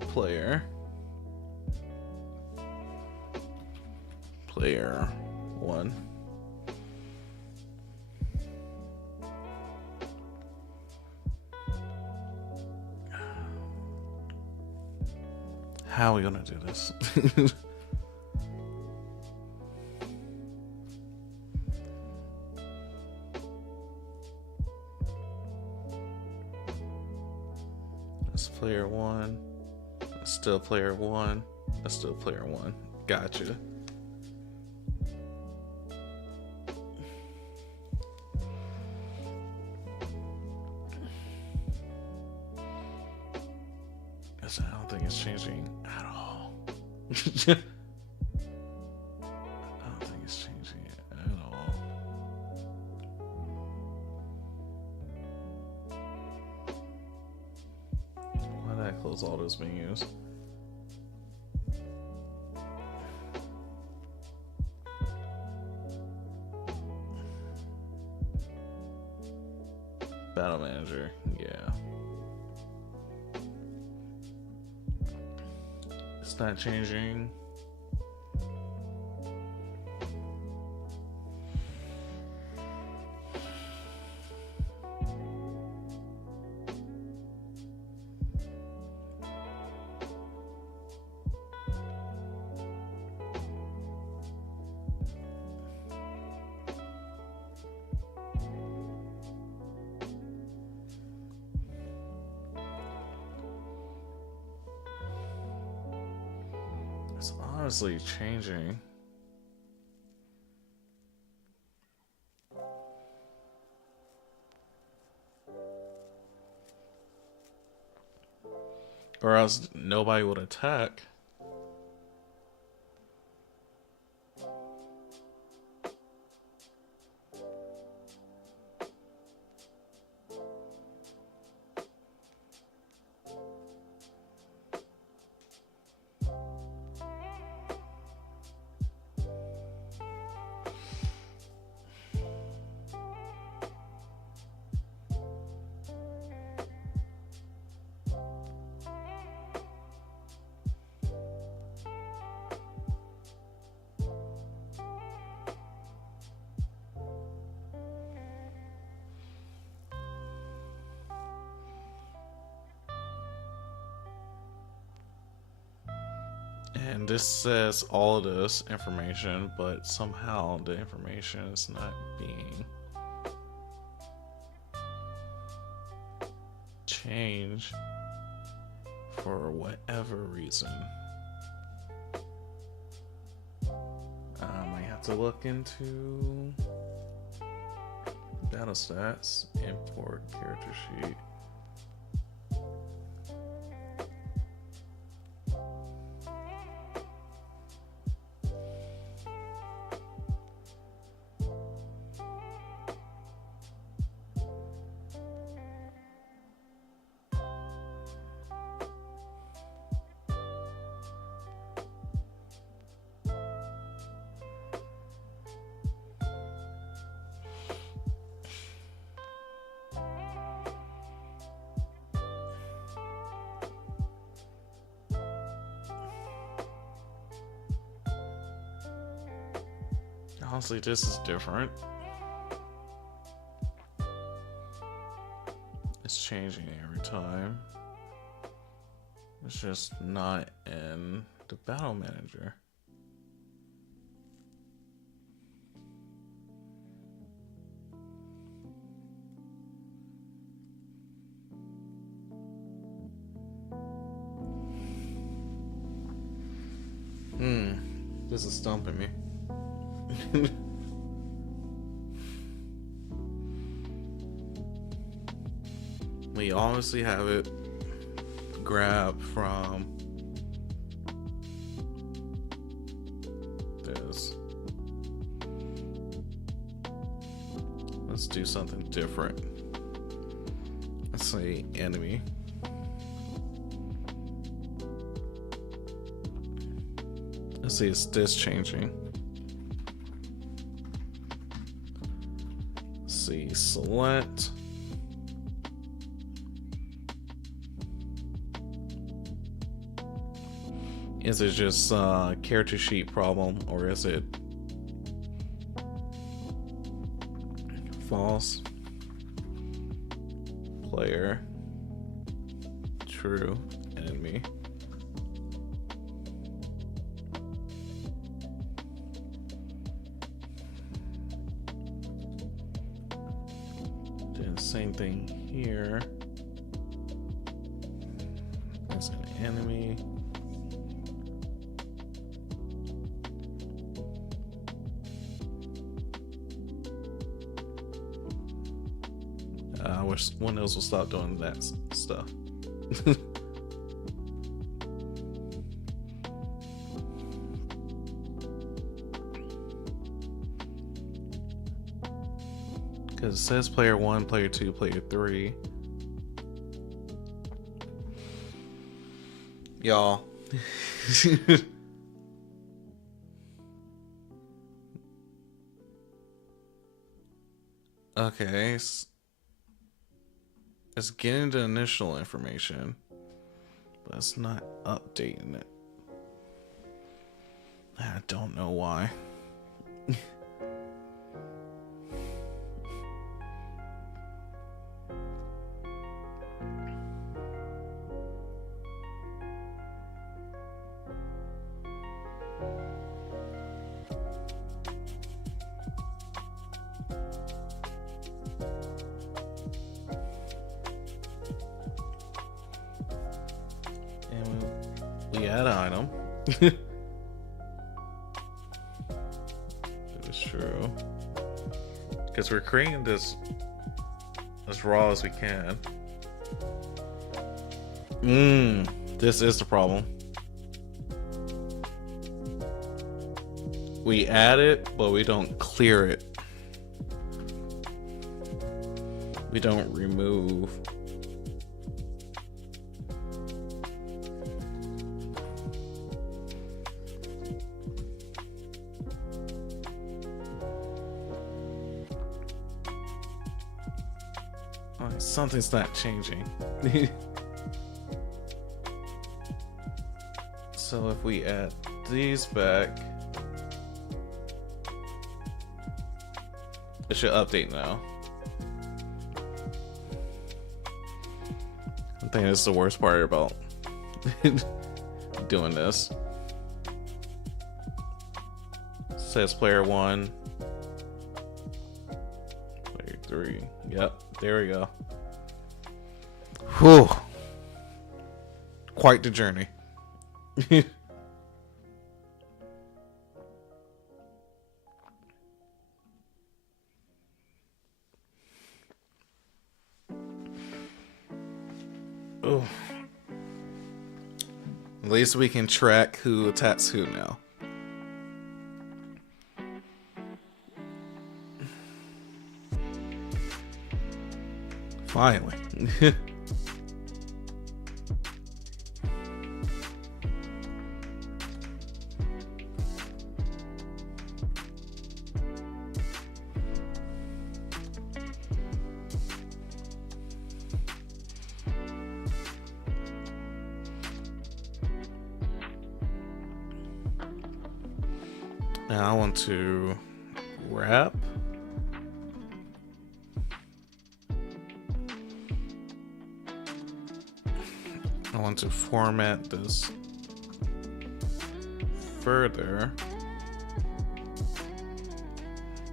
Player 1. How are we gonna do this? That's player 1. That's still player 1. That's still player 1. Gotcha. I don't think it's changing at all. I don't think it's changing at all. Why did I close all those menus? Battle manager, yeah. It's not changing. It's honestly changing. Or else nobody would attack. And this says all of this information, but somehow the information is not being changed for whatever reason. I might have to look into data stats, import character sheet. Honestly, this is different. It's changing every time. It's just not in the battle manager. This is stumping me. We obviously have it grabbed from this. Let's do something different. Let's say enemy. Let's see, is this changing? Let's see, select. Is it just character sheet problem, or is it false? Player. True. Enemy. Then same thing here. It's an enemy. I wish Windows will stop doing that stuff. Because it says player 1, player 2, player 3. Y'all. Okay. It's getting the initial information, but it's not updating it. I don't know why. We add an item. That is true. Because we're creating this as raw as we can. This is the problem. We add it, but we don't clear it. We don't remove. Something's not changing. So if we add these back, it should update now. I think that's the worst part about doing this. It says player 1, player 3. Yep, there we go. Whew. Quite the journey. Oh. At least we can track who attacks who now. Finally. Now I want to wrap. I want to format this further.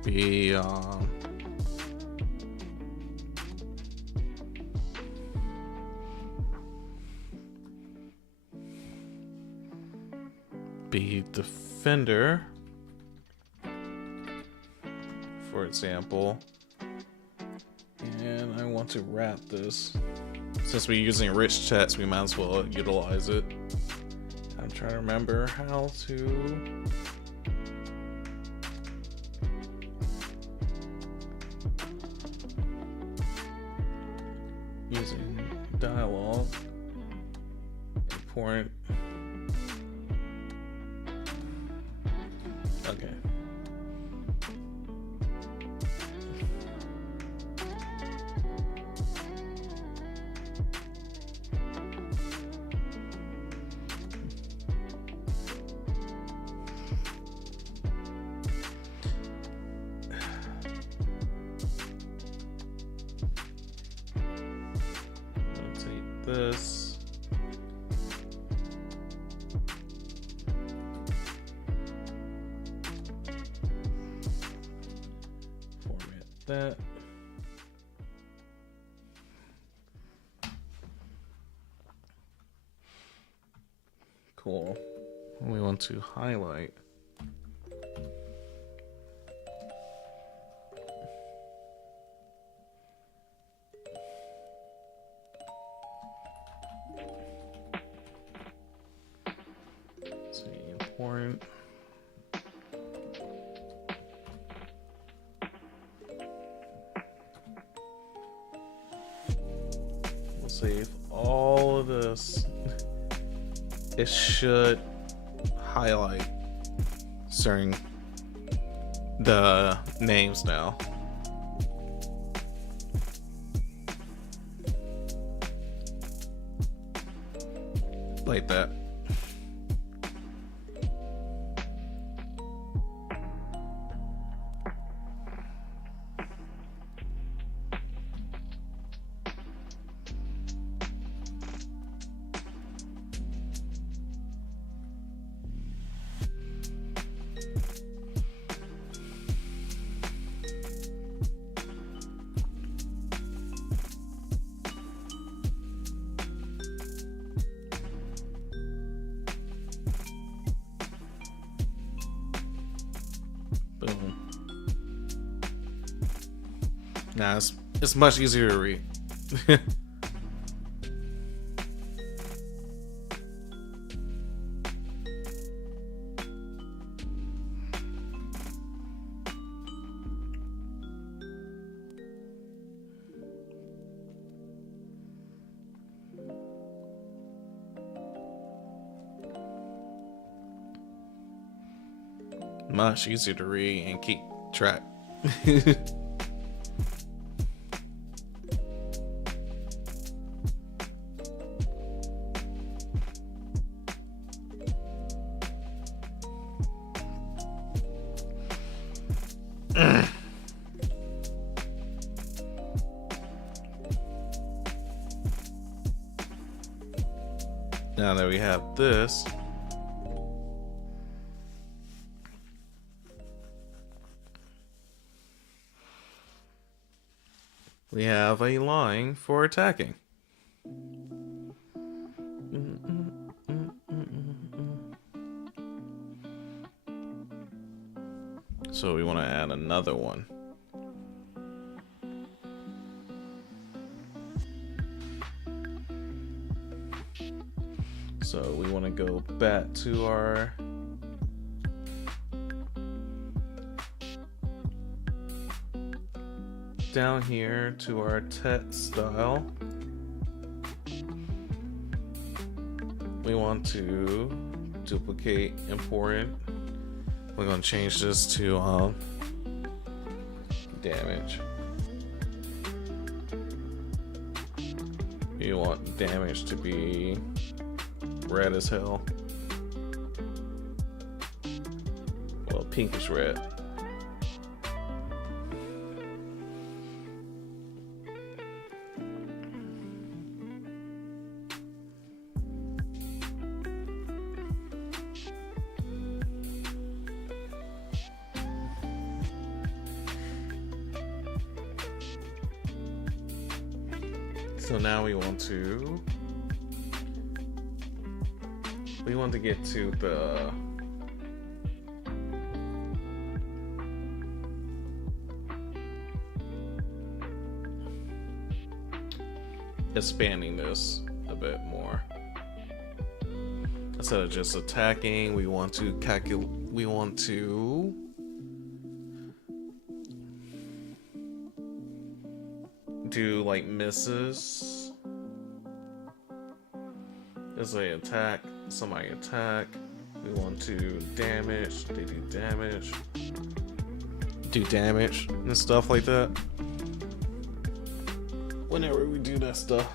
Be defender, for example, and I want to wrap this. Since we're using rich text, we might as well utilize it. I'm trying to remember how to. Using dialogue, important. Okay. I'll take this. That. Cool. We want to highlight. See, important. Save all of this. It should highlight certain the names now. Like that. Boom. Nah, it's much easier to read. Much easier to read and keep track. Now that we have this, we have a line for attacking. So we want to add another one. So we want to go back to our down here to our text style. We want to duplicate important. We're going to change this to damage. You want damage to be red as hell. Well, pinkish red. So now we want to get to the expanding this a bit more. Instead of just attacking, we want to do like misses. As they attack, somebody attack. We want to damage, they do damage and stuff like that. Whenever we do that stuff.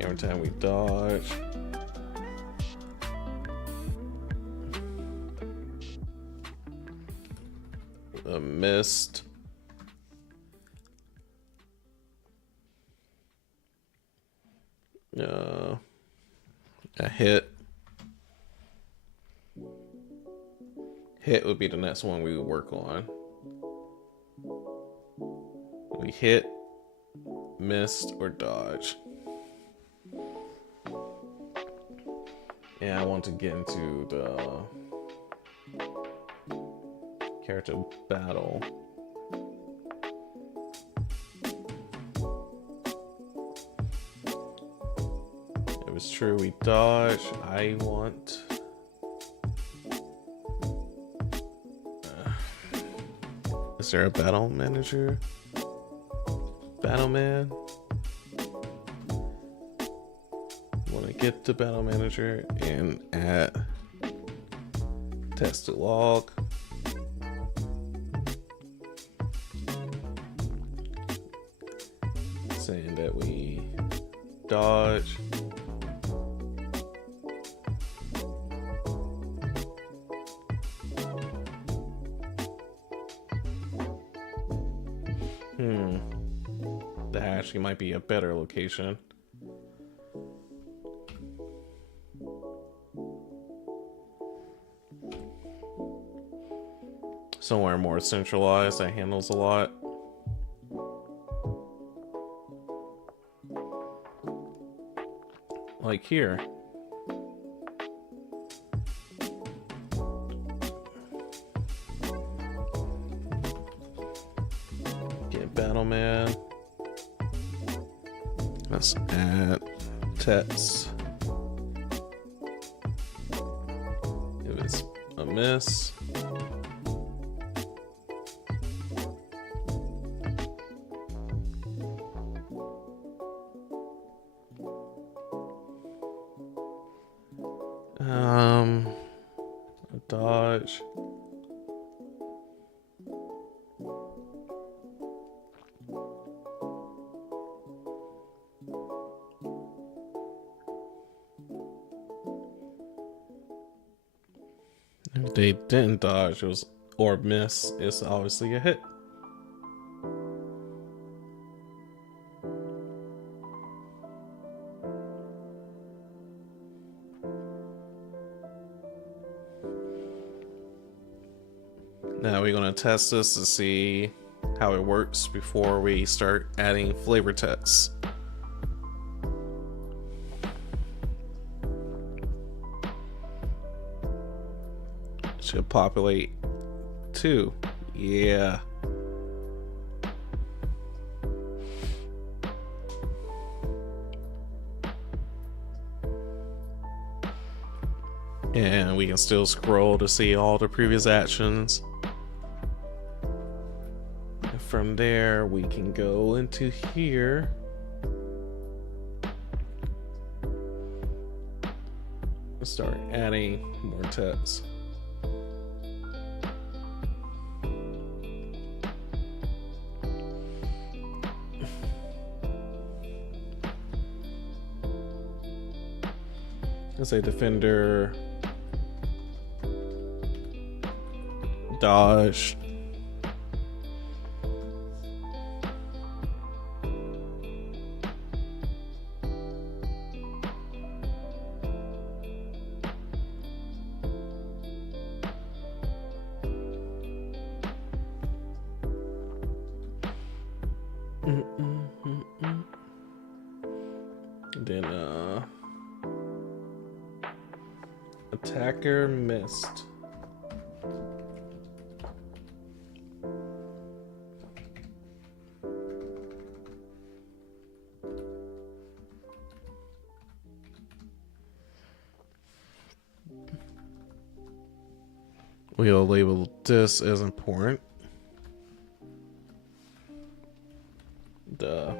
Every time we dodge. A missed. A hit. Hit would be the next one we would work on. We hit, missed, or dodge. And I want to get into the character battle. It was true, we dodge. I want is there a battle manager? Battle man? Want to get the battle manager and add test to log. Saying that we dodge. That actually might be a better location. Somewhere more centralized that handles a lot. Like here. Get Battle Man. Let's add text. If it's a miss. A dodge. If they didn't dodge, it was or miss, it's obviously a hit. Now we're going to test this to see how it works before we start adding flavor tests. Should populate 2. Yeah. And we can still scroll to see all the previous actions. And from there, we can go into here. And start adding more tests. Let's say defender, dodge, Then attacker missed. We'll label this as important. The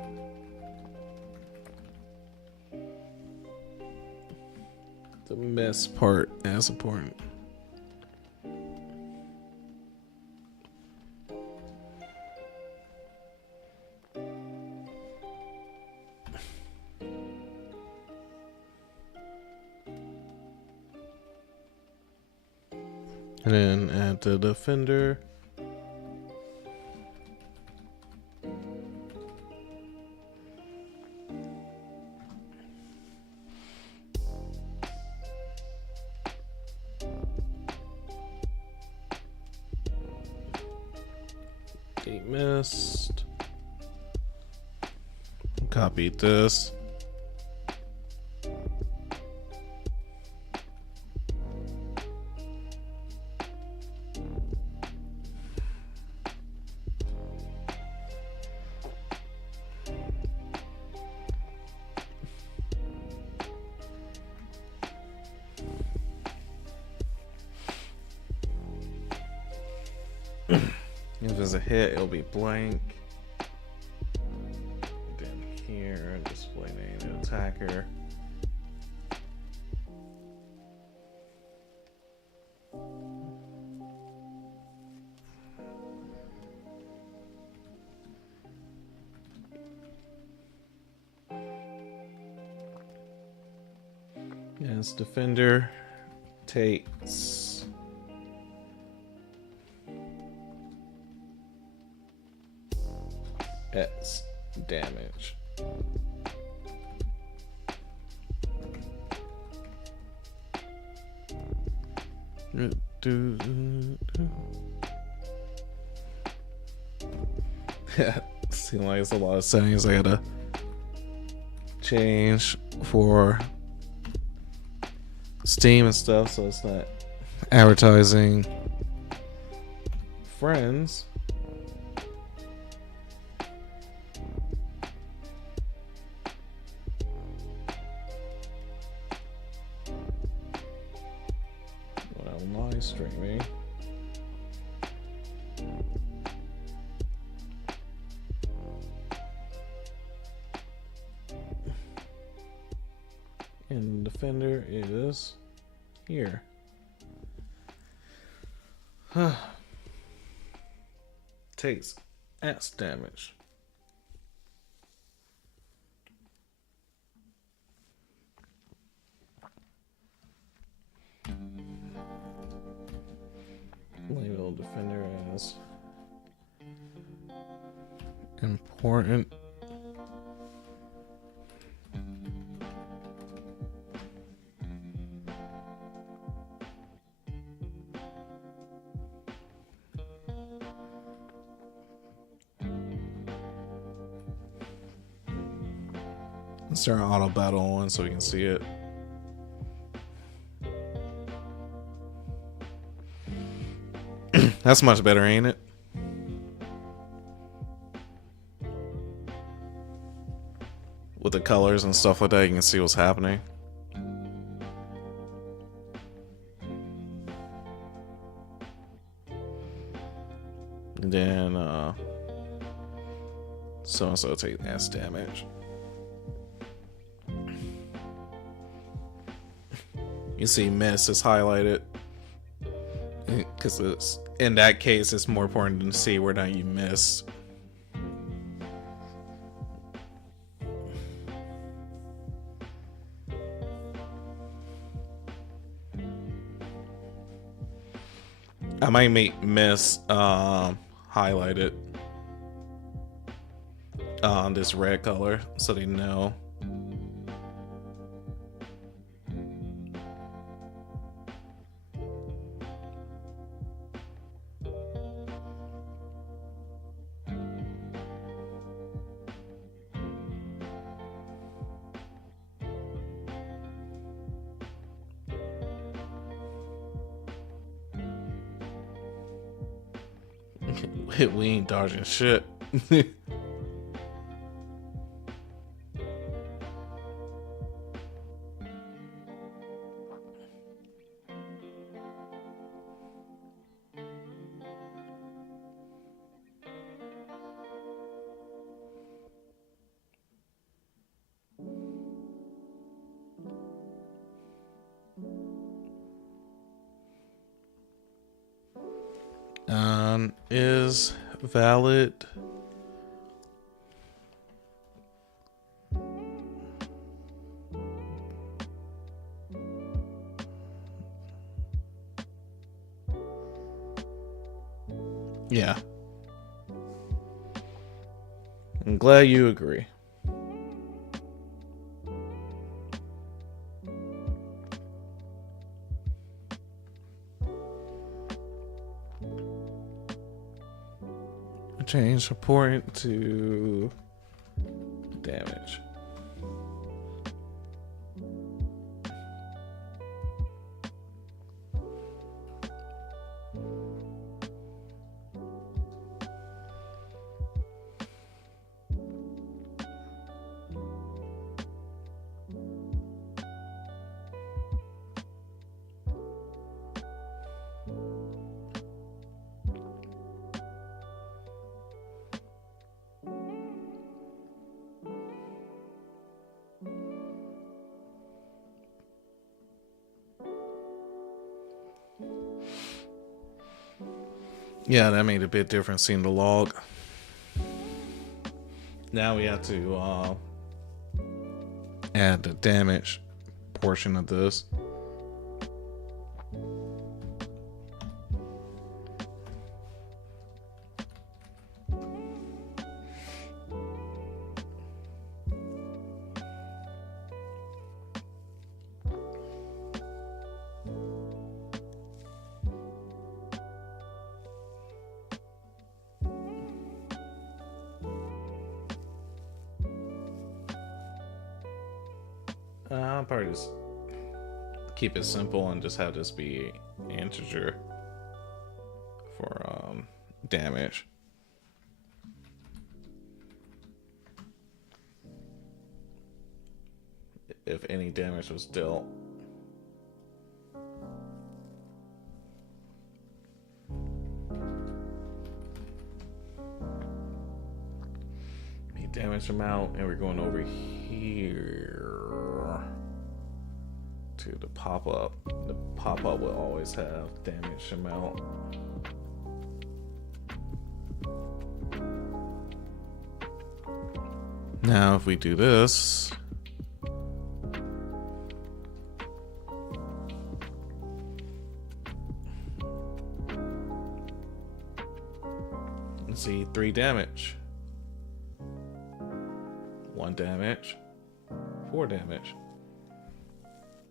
miss part as important. And then add the defender. He missed. Copy this. If there's a hit, it'll be blank. Then here, display name to attacker. Yes, defender takes X damage. Seems like it's a lot of settings I gotta change for Steam and stuff, so it's not advertising friends. When I'm live streaming. And defender is here. Takes X damage. Label defender as important. Let's turn auto battle on so we can see it. That's much better, ain't it? With the colors and stuff like that, you can see what's happening. And then, so-and-so take S damage. You see miss is highlighted. Because it's, in that case, it's more important to see where now you missed. I might make miss highlighted on this red color so they know. We ain't dodging shit. Is valid. Yeah. I'm glad you agree. Change support to damage. Yeah, that made a big difference seeing the log. Now we have to add the damage portion of this. I'll probably just keep it simple and just have this be integer for damage. If any damage was dealt. Damage amount, and we're going over here to the pop-up. The pop-up will always have damage amount. Now if we do this, let's see, 3 damage. 1 damage, 4 damage.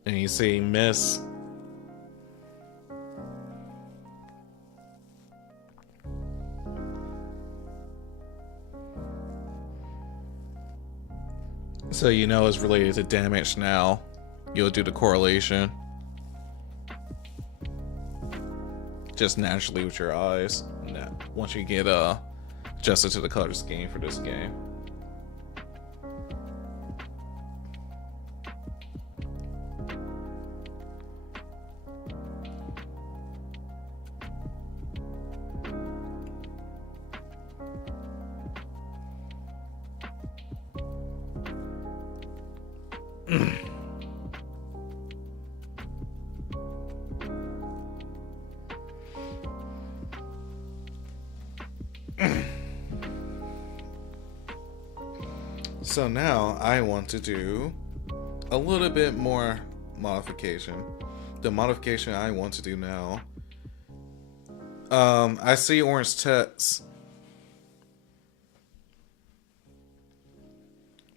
And you see miss. So you know it's related to damage now. You'll do the correlation. Just naturally with your eyes. Now, once you get adjusted to the color scheme for this game. So now I want to do a little bit more modification. The modification I want to do now, I see orange text,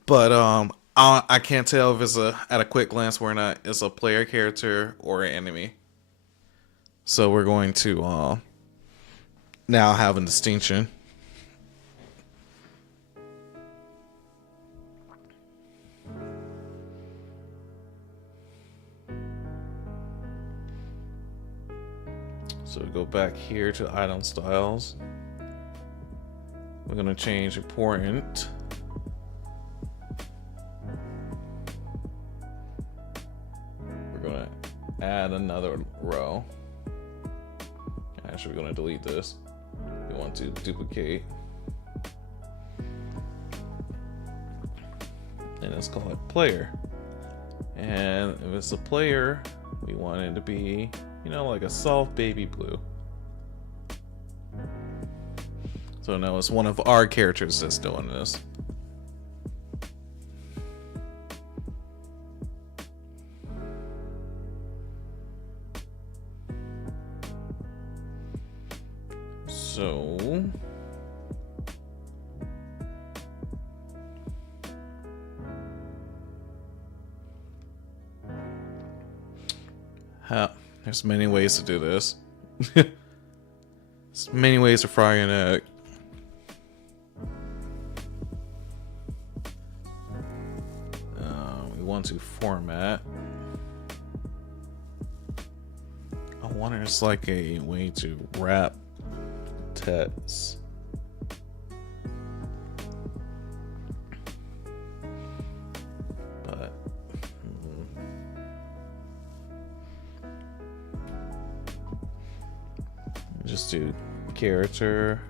but I can't tell if it's at a quick glance whether or not it's a player character or an enemy. So we're going to now have a distinction. So we go back here to item styles, We're gonna change important. We're gonna add another row. Actually, we're gonna delete this. We want to duplicate. And let's call it player. And if it's a player, we want it to be, you know, like a soft baby blue. So now it's one of our characters that's doing this. So there's many ways to do this. There's many ways to fry an egg. We want to format. I wonder if it's like a way to wrap text. But just do character.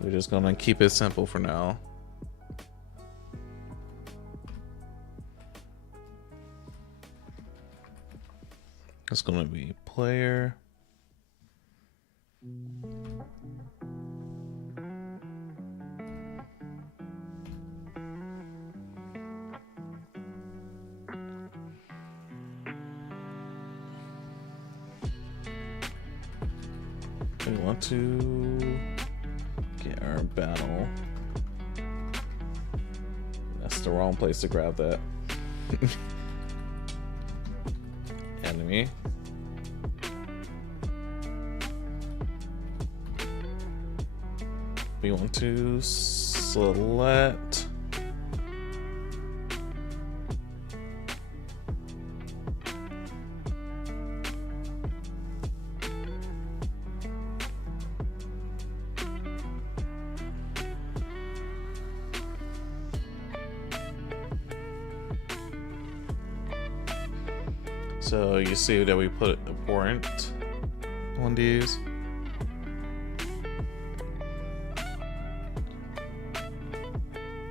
We're just gonna keep it simple for now. It's gonna be player. We want to get our battle. That's the wrong place to grab that. Enemy. We want to select so you see that we put important on these.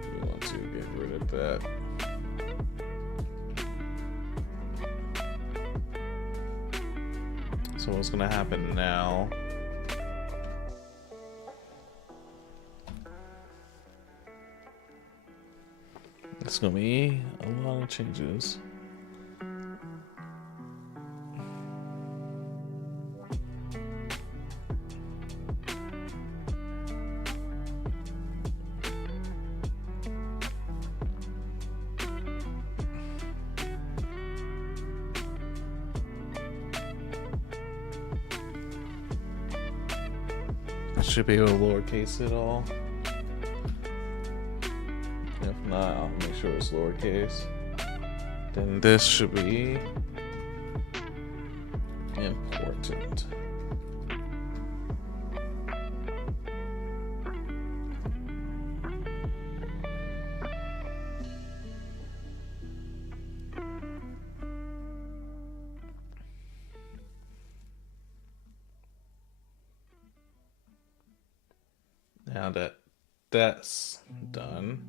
We want to get rid of that. So what's gonna happen now? It's gonna be a lot of changes. Should be able to lowercase it all. If not, I'll make sure it's lowercase. Then this should be important. Now that that's done,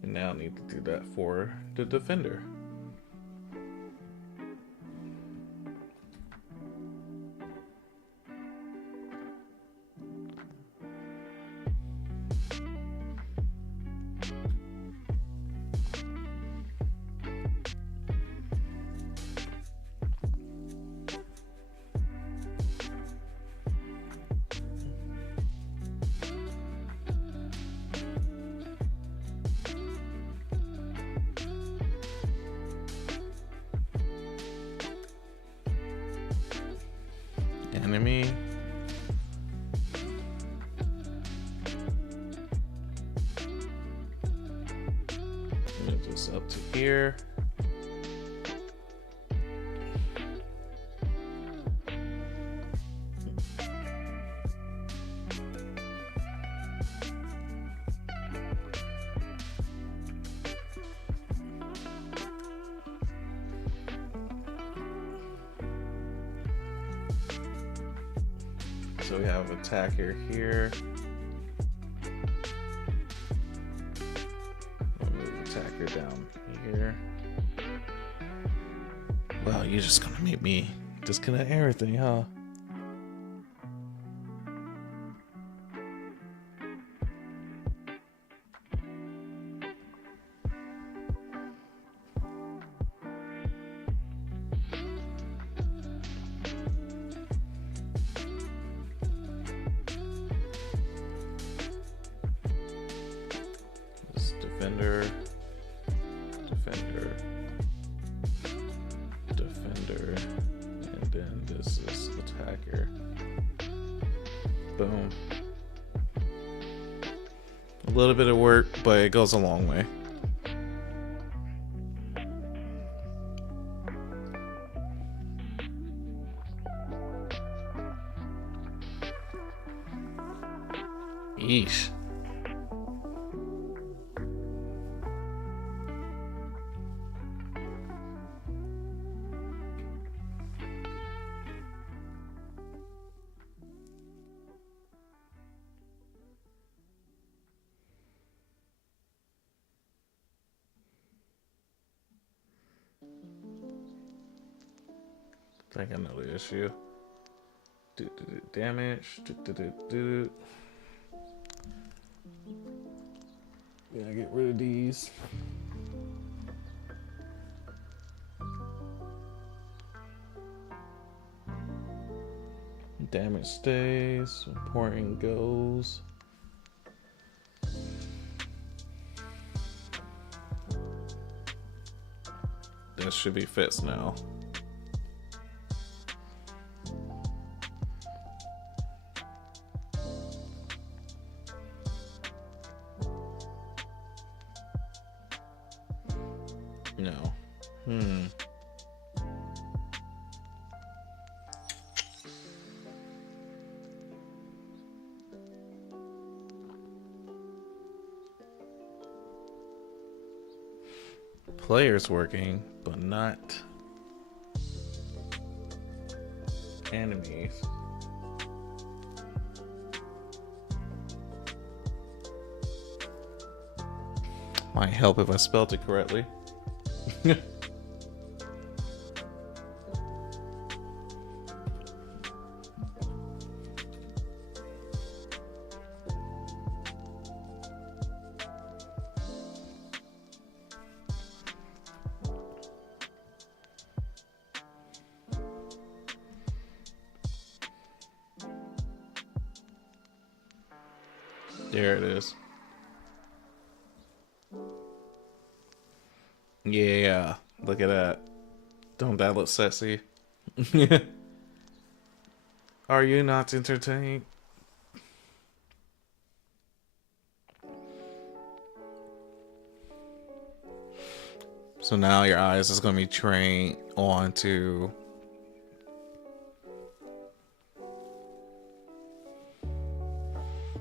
we now need to do that for the defender. Enemy. Move this up to here. So we have attacker here. We'll move attacker down here. Well, you're just gonna make me disconnect everything, huh? This defender, and then this is attacker. Boom. A little bit of work, but it goes a long way. Yeesh. I think I know the issue. Damage. Gotta get rid of these. Damage stays. Important goes. This should be fixed now. No. Player's working, but not enemies. Might help if I spelled it correctly. There it is. Yeah, look at that. Don't that look sexy? Are you not entertained? So now your eyes is going to be trained onto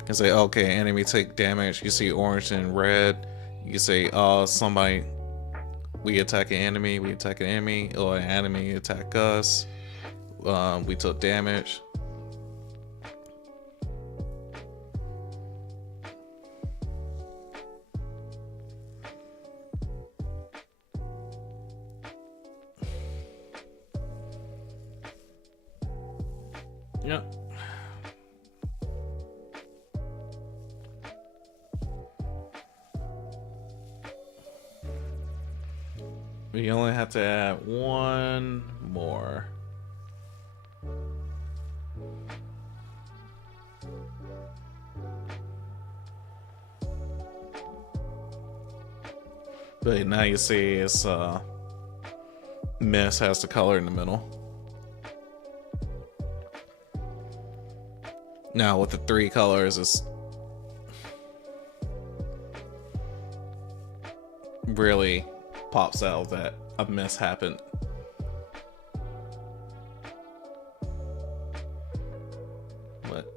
and say, okay, enemy take damage. You see orange and red. You say, oh, somebody, we attack an enemy, or an enemy attack us. We took damage. Yep. We only have to add one more. But now you see it's Miss has the color in the middle. Now with the 3 colors, it's really pops out that a miss happened. But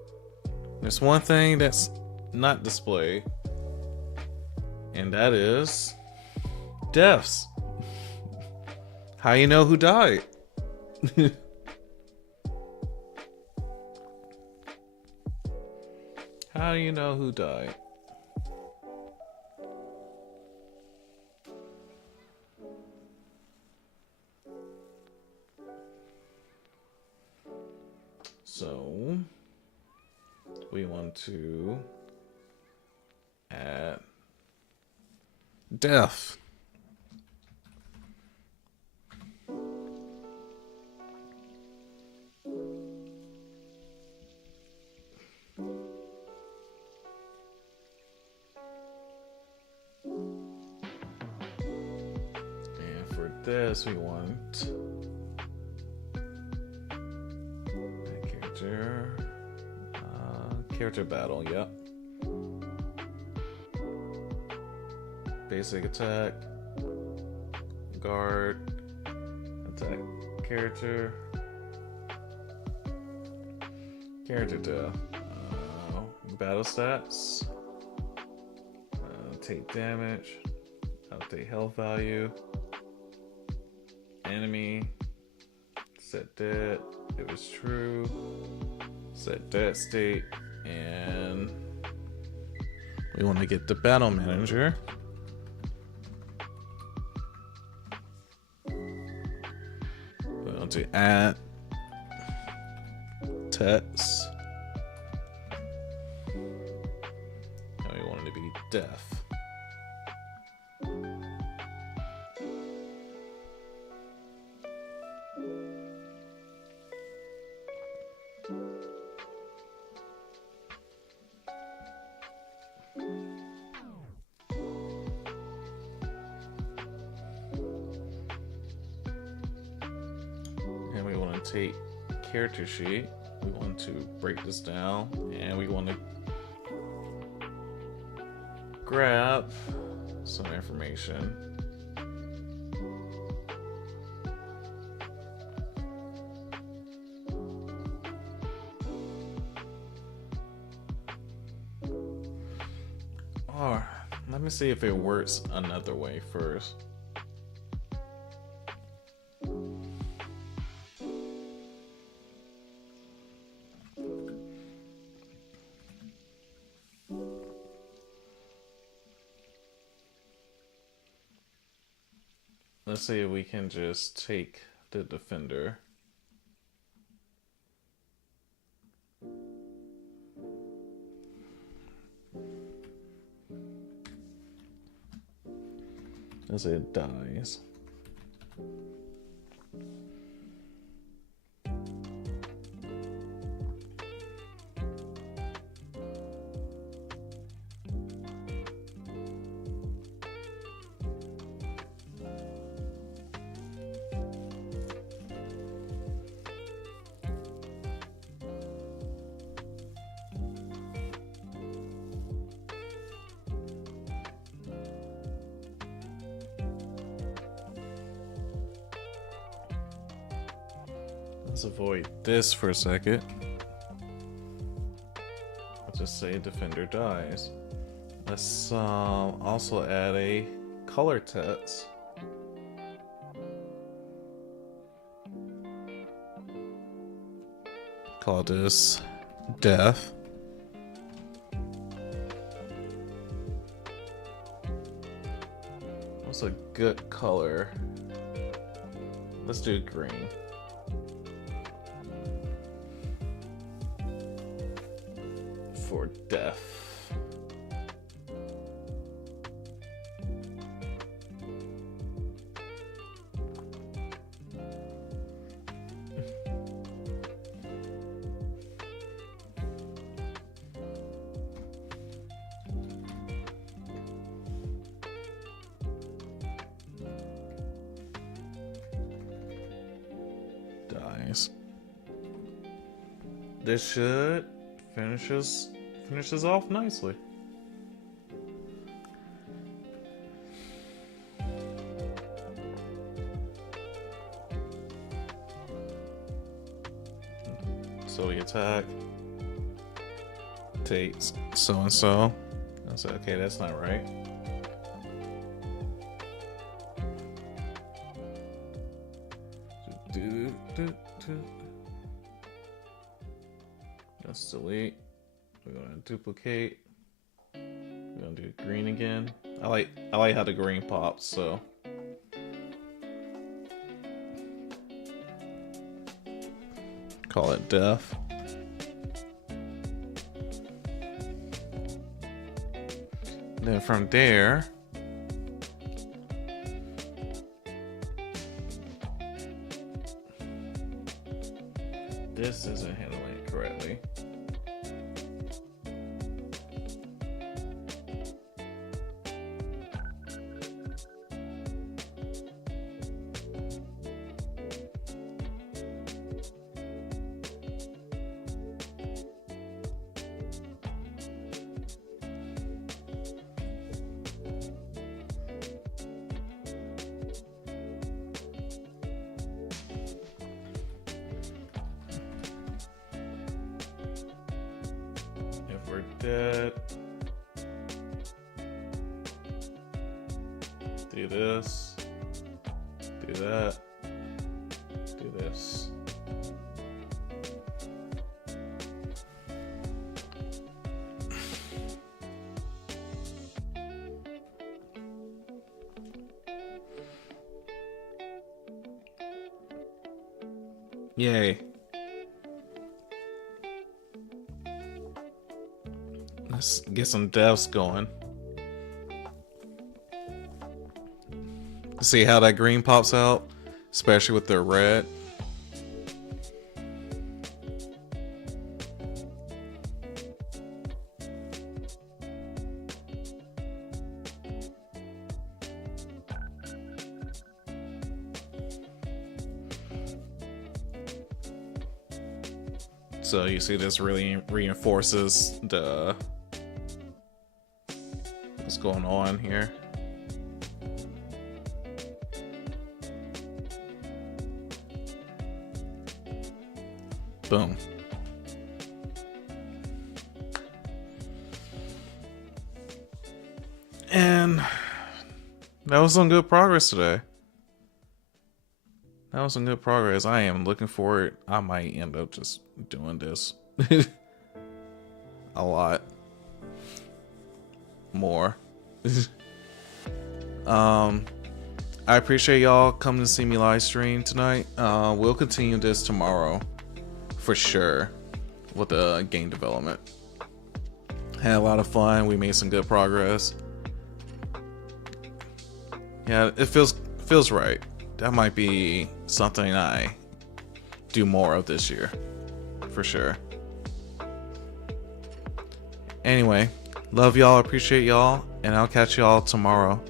there's one thing that's not displayed, and that is deaths. How you know who died? How do you know who died? So we want to add death. And for this, we want character battle. Yep. Basic attack, guard, attack character, character death, battle stats, take damage, update health value, enemy, set dead, it was true, set dead state, and we want to get the battle manager. We want to add text, and we want it to be death. And we want to take character sheet. We want to break this down, and we want to grab some information. Or let me see if it works another way first. Let's see if we can just take the defender. As it dies. Let's avoid this for a second. I'll just say defender dies. Let's also add a color text. Call this death. What's a good color? Let's do green. For death. Dies. This should finishes off nicely. So we attack, takes so and so. I said, okay, that's not right. Let's delete. We're gonna duplicate. We're gonna do green again. I like how the green pops, so. Call it def. Then from there, this isn't handling it correctly. We're dead. Do this. Do that. Do this. Yay. Let's get some devs going. See how that green pops out, especially with the red. So you see this really reinforces the what's going on here. Boom. And that was some good progress today. That was some good progress. I am looking forward. I might end up just doing this a lot more. I appreciate y'all coming to see me live stream tonight. We'll continue this tomorrow for sure with the game development. Had a lot of fun. We made some good progress. Yeah, it feels right. That might be something I do more of this year, for sure. Anyway, love y'all, appreciate y'all, and I'll catch y'all tomorrow.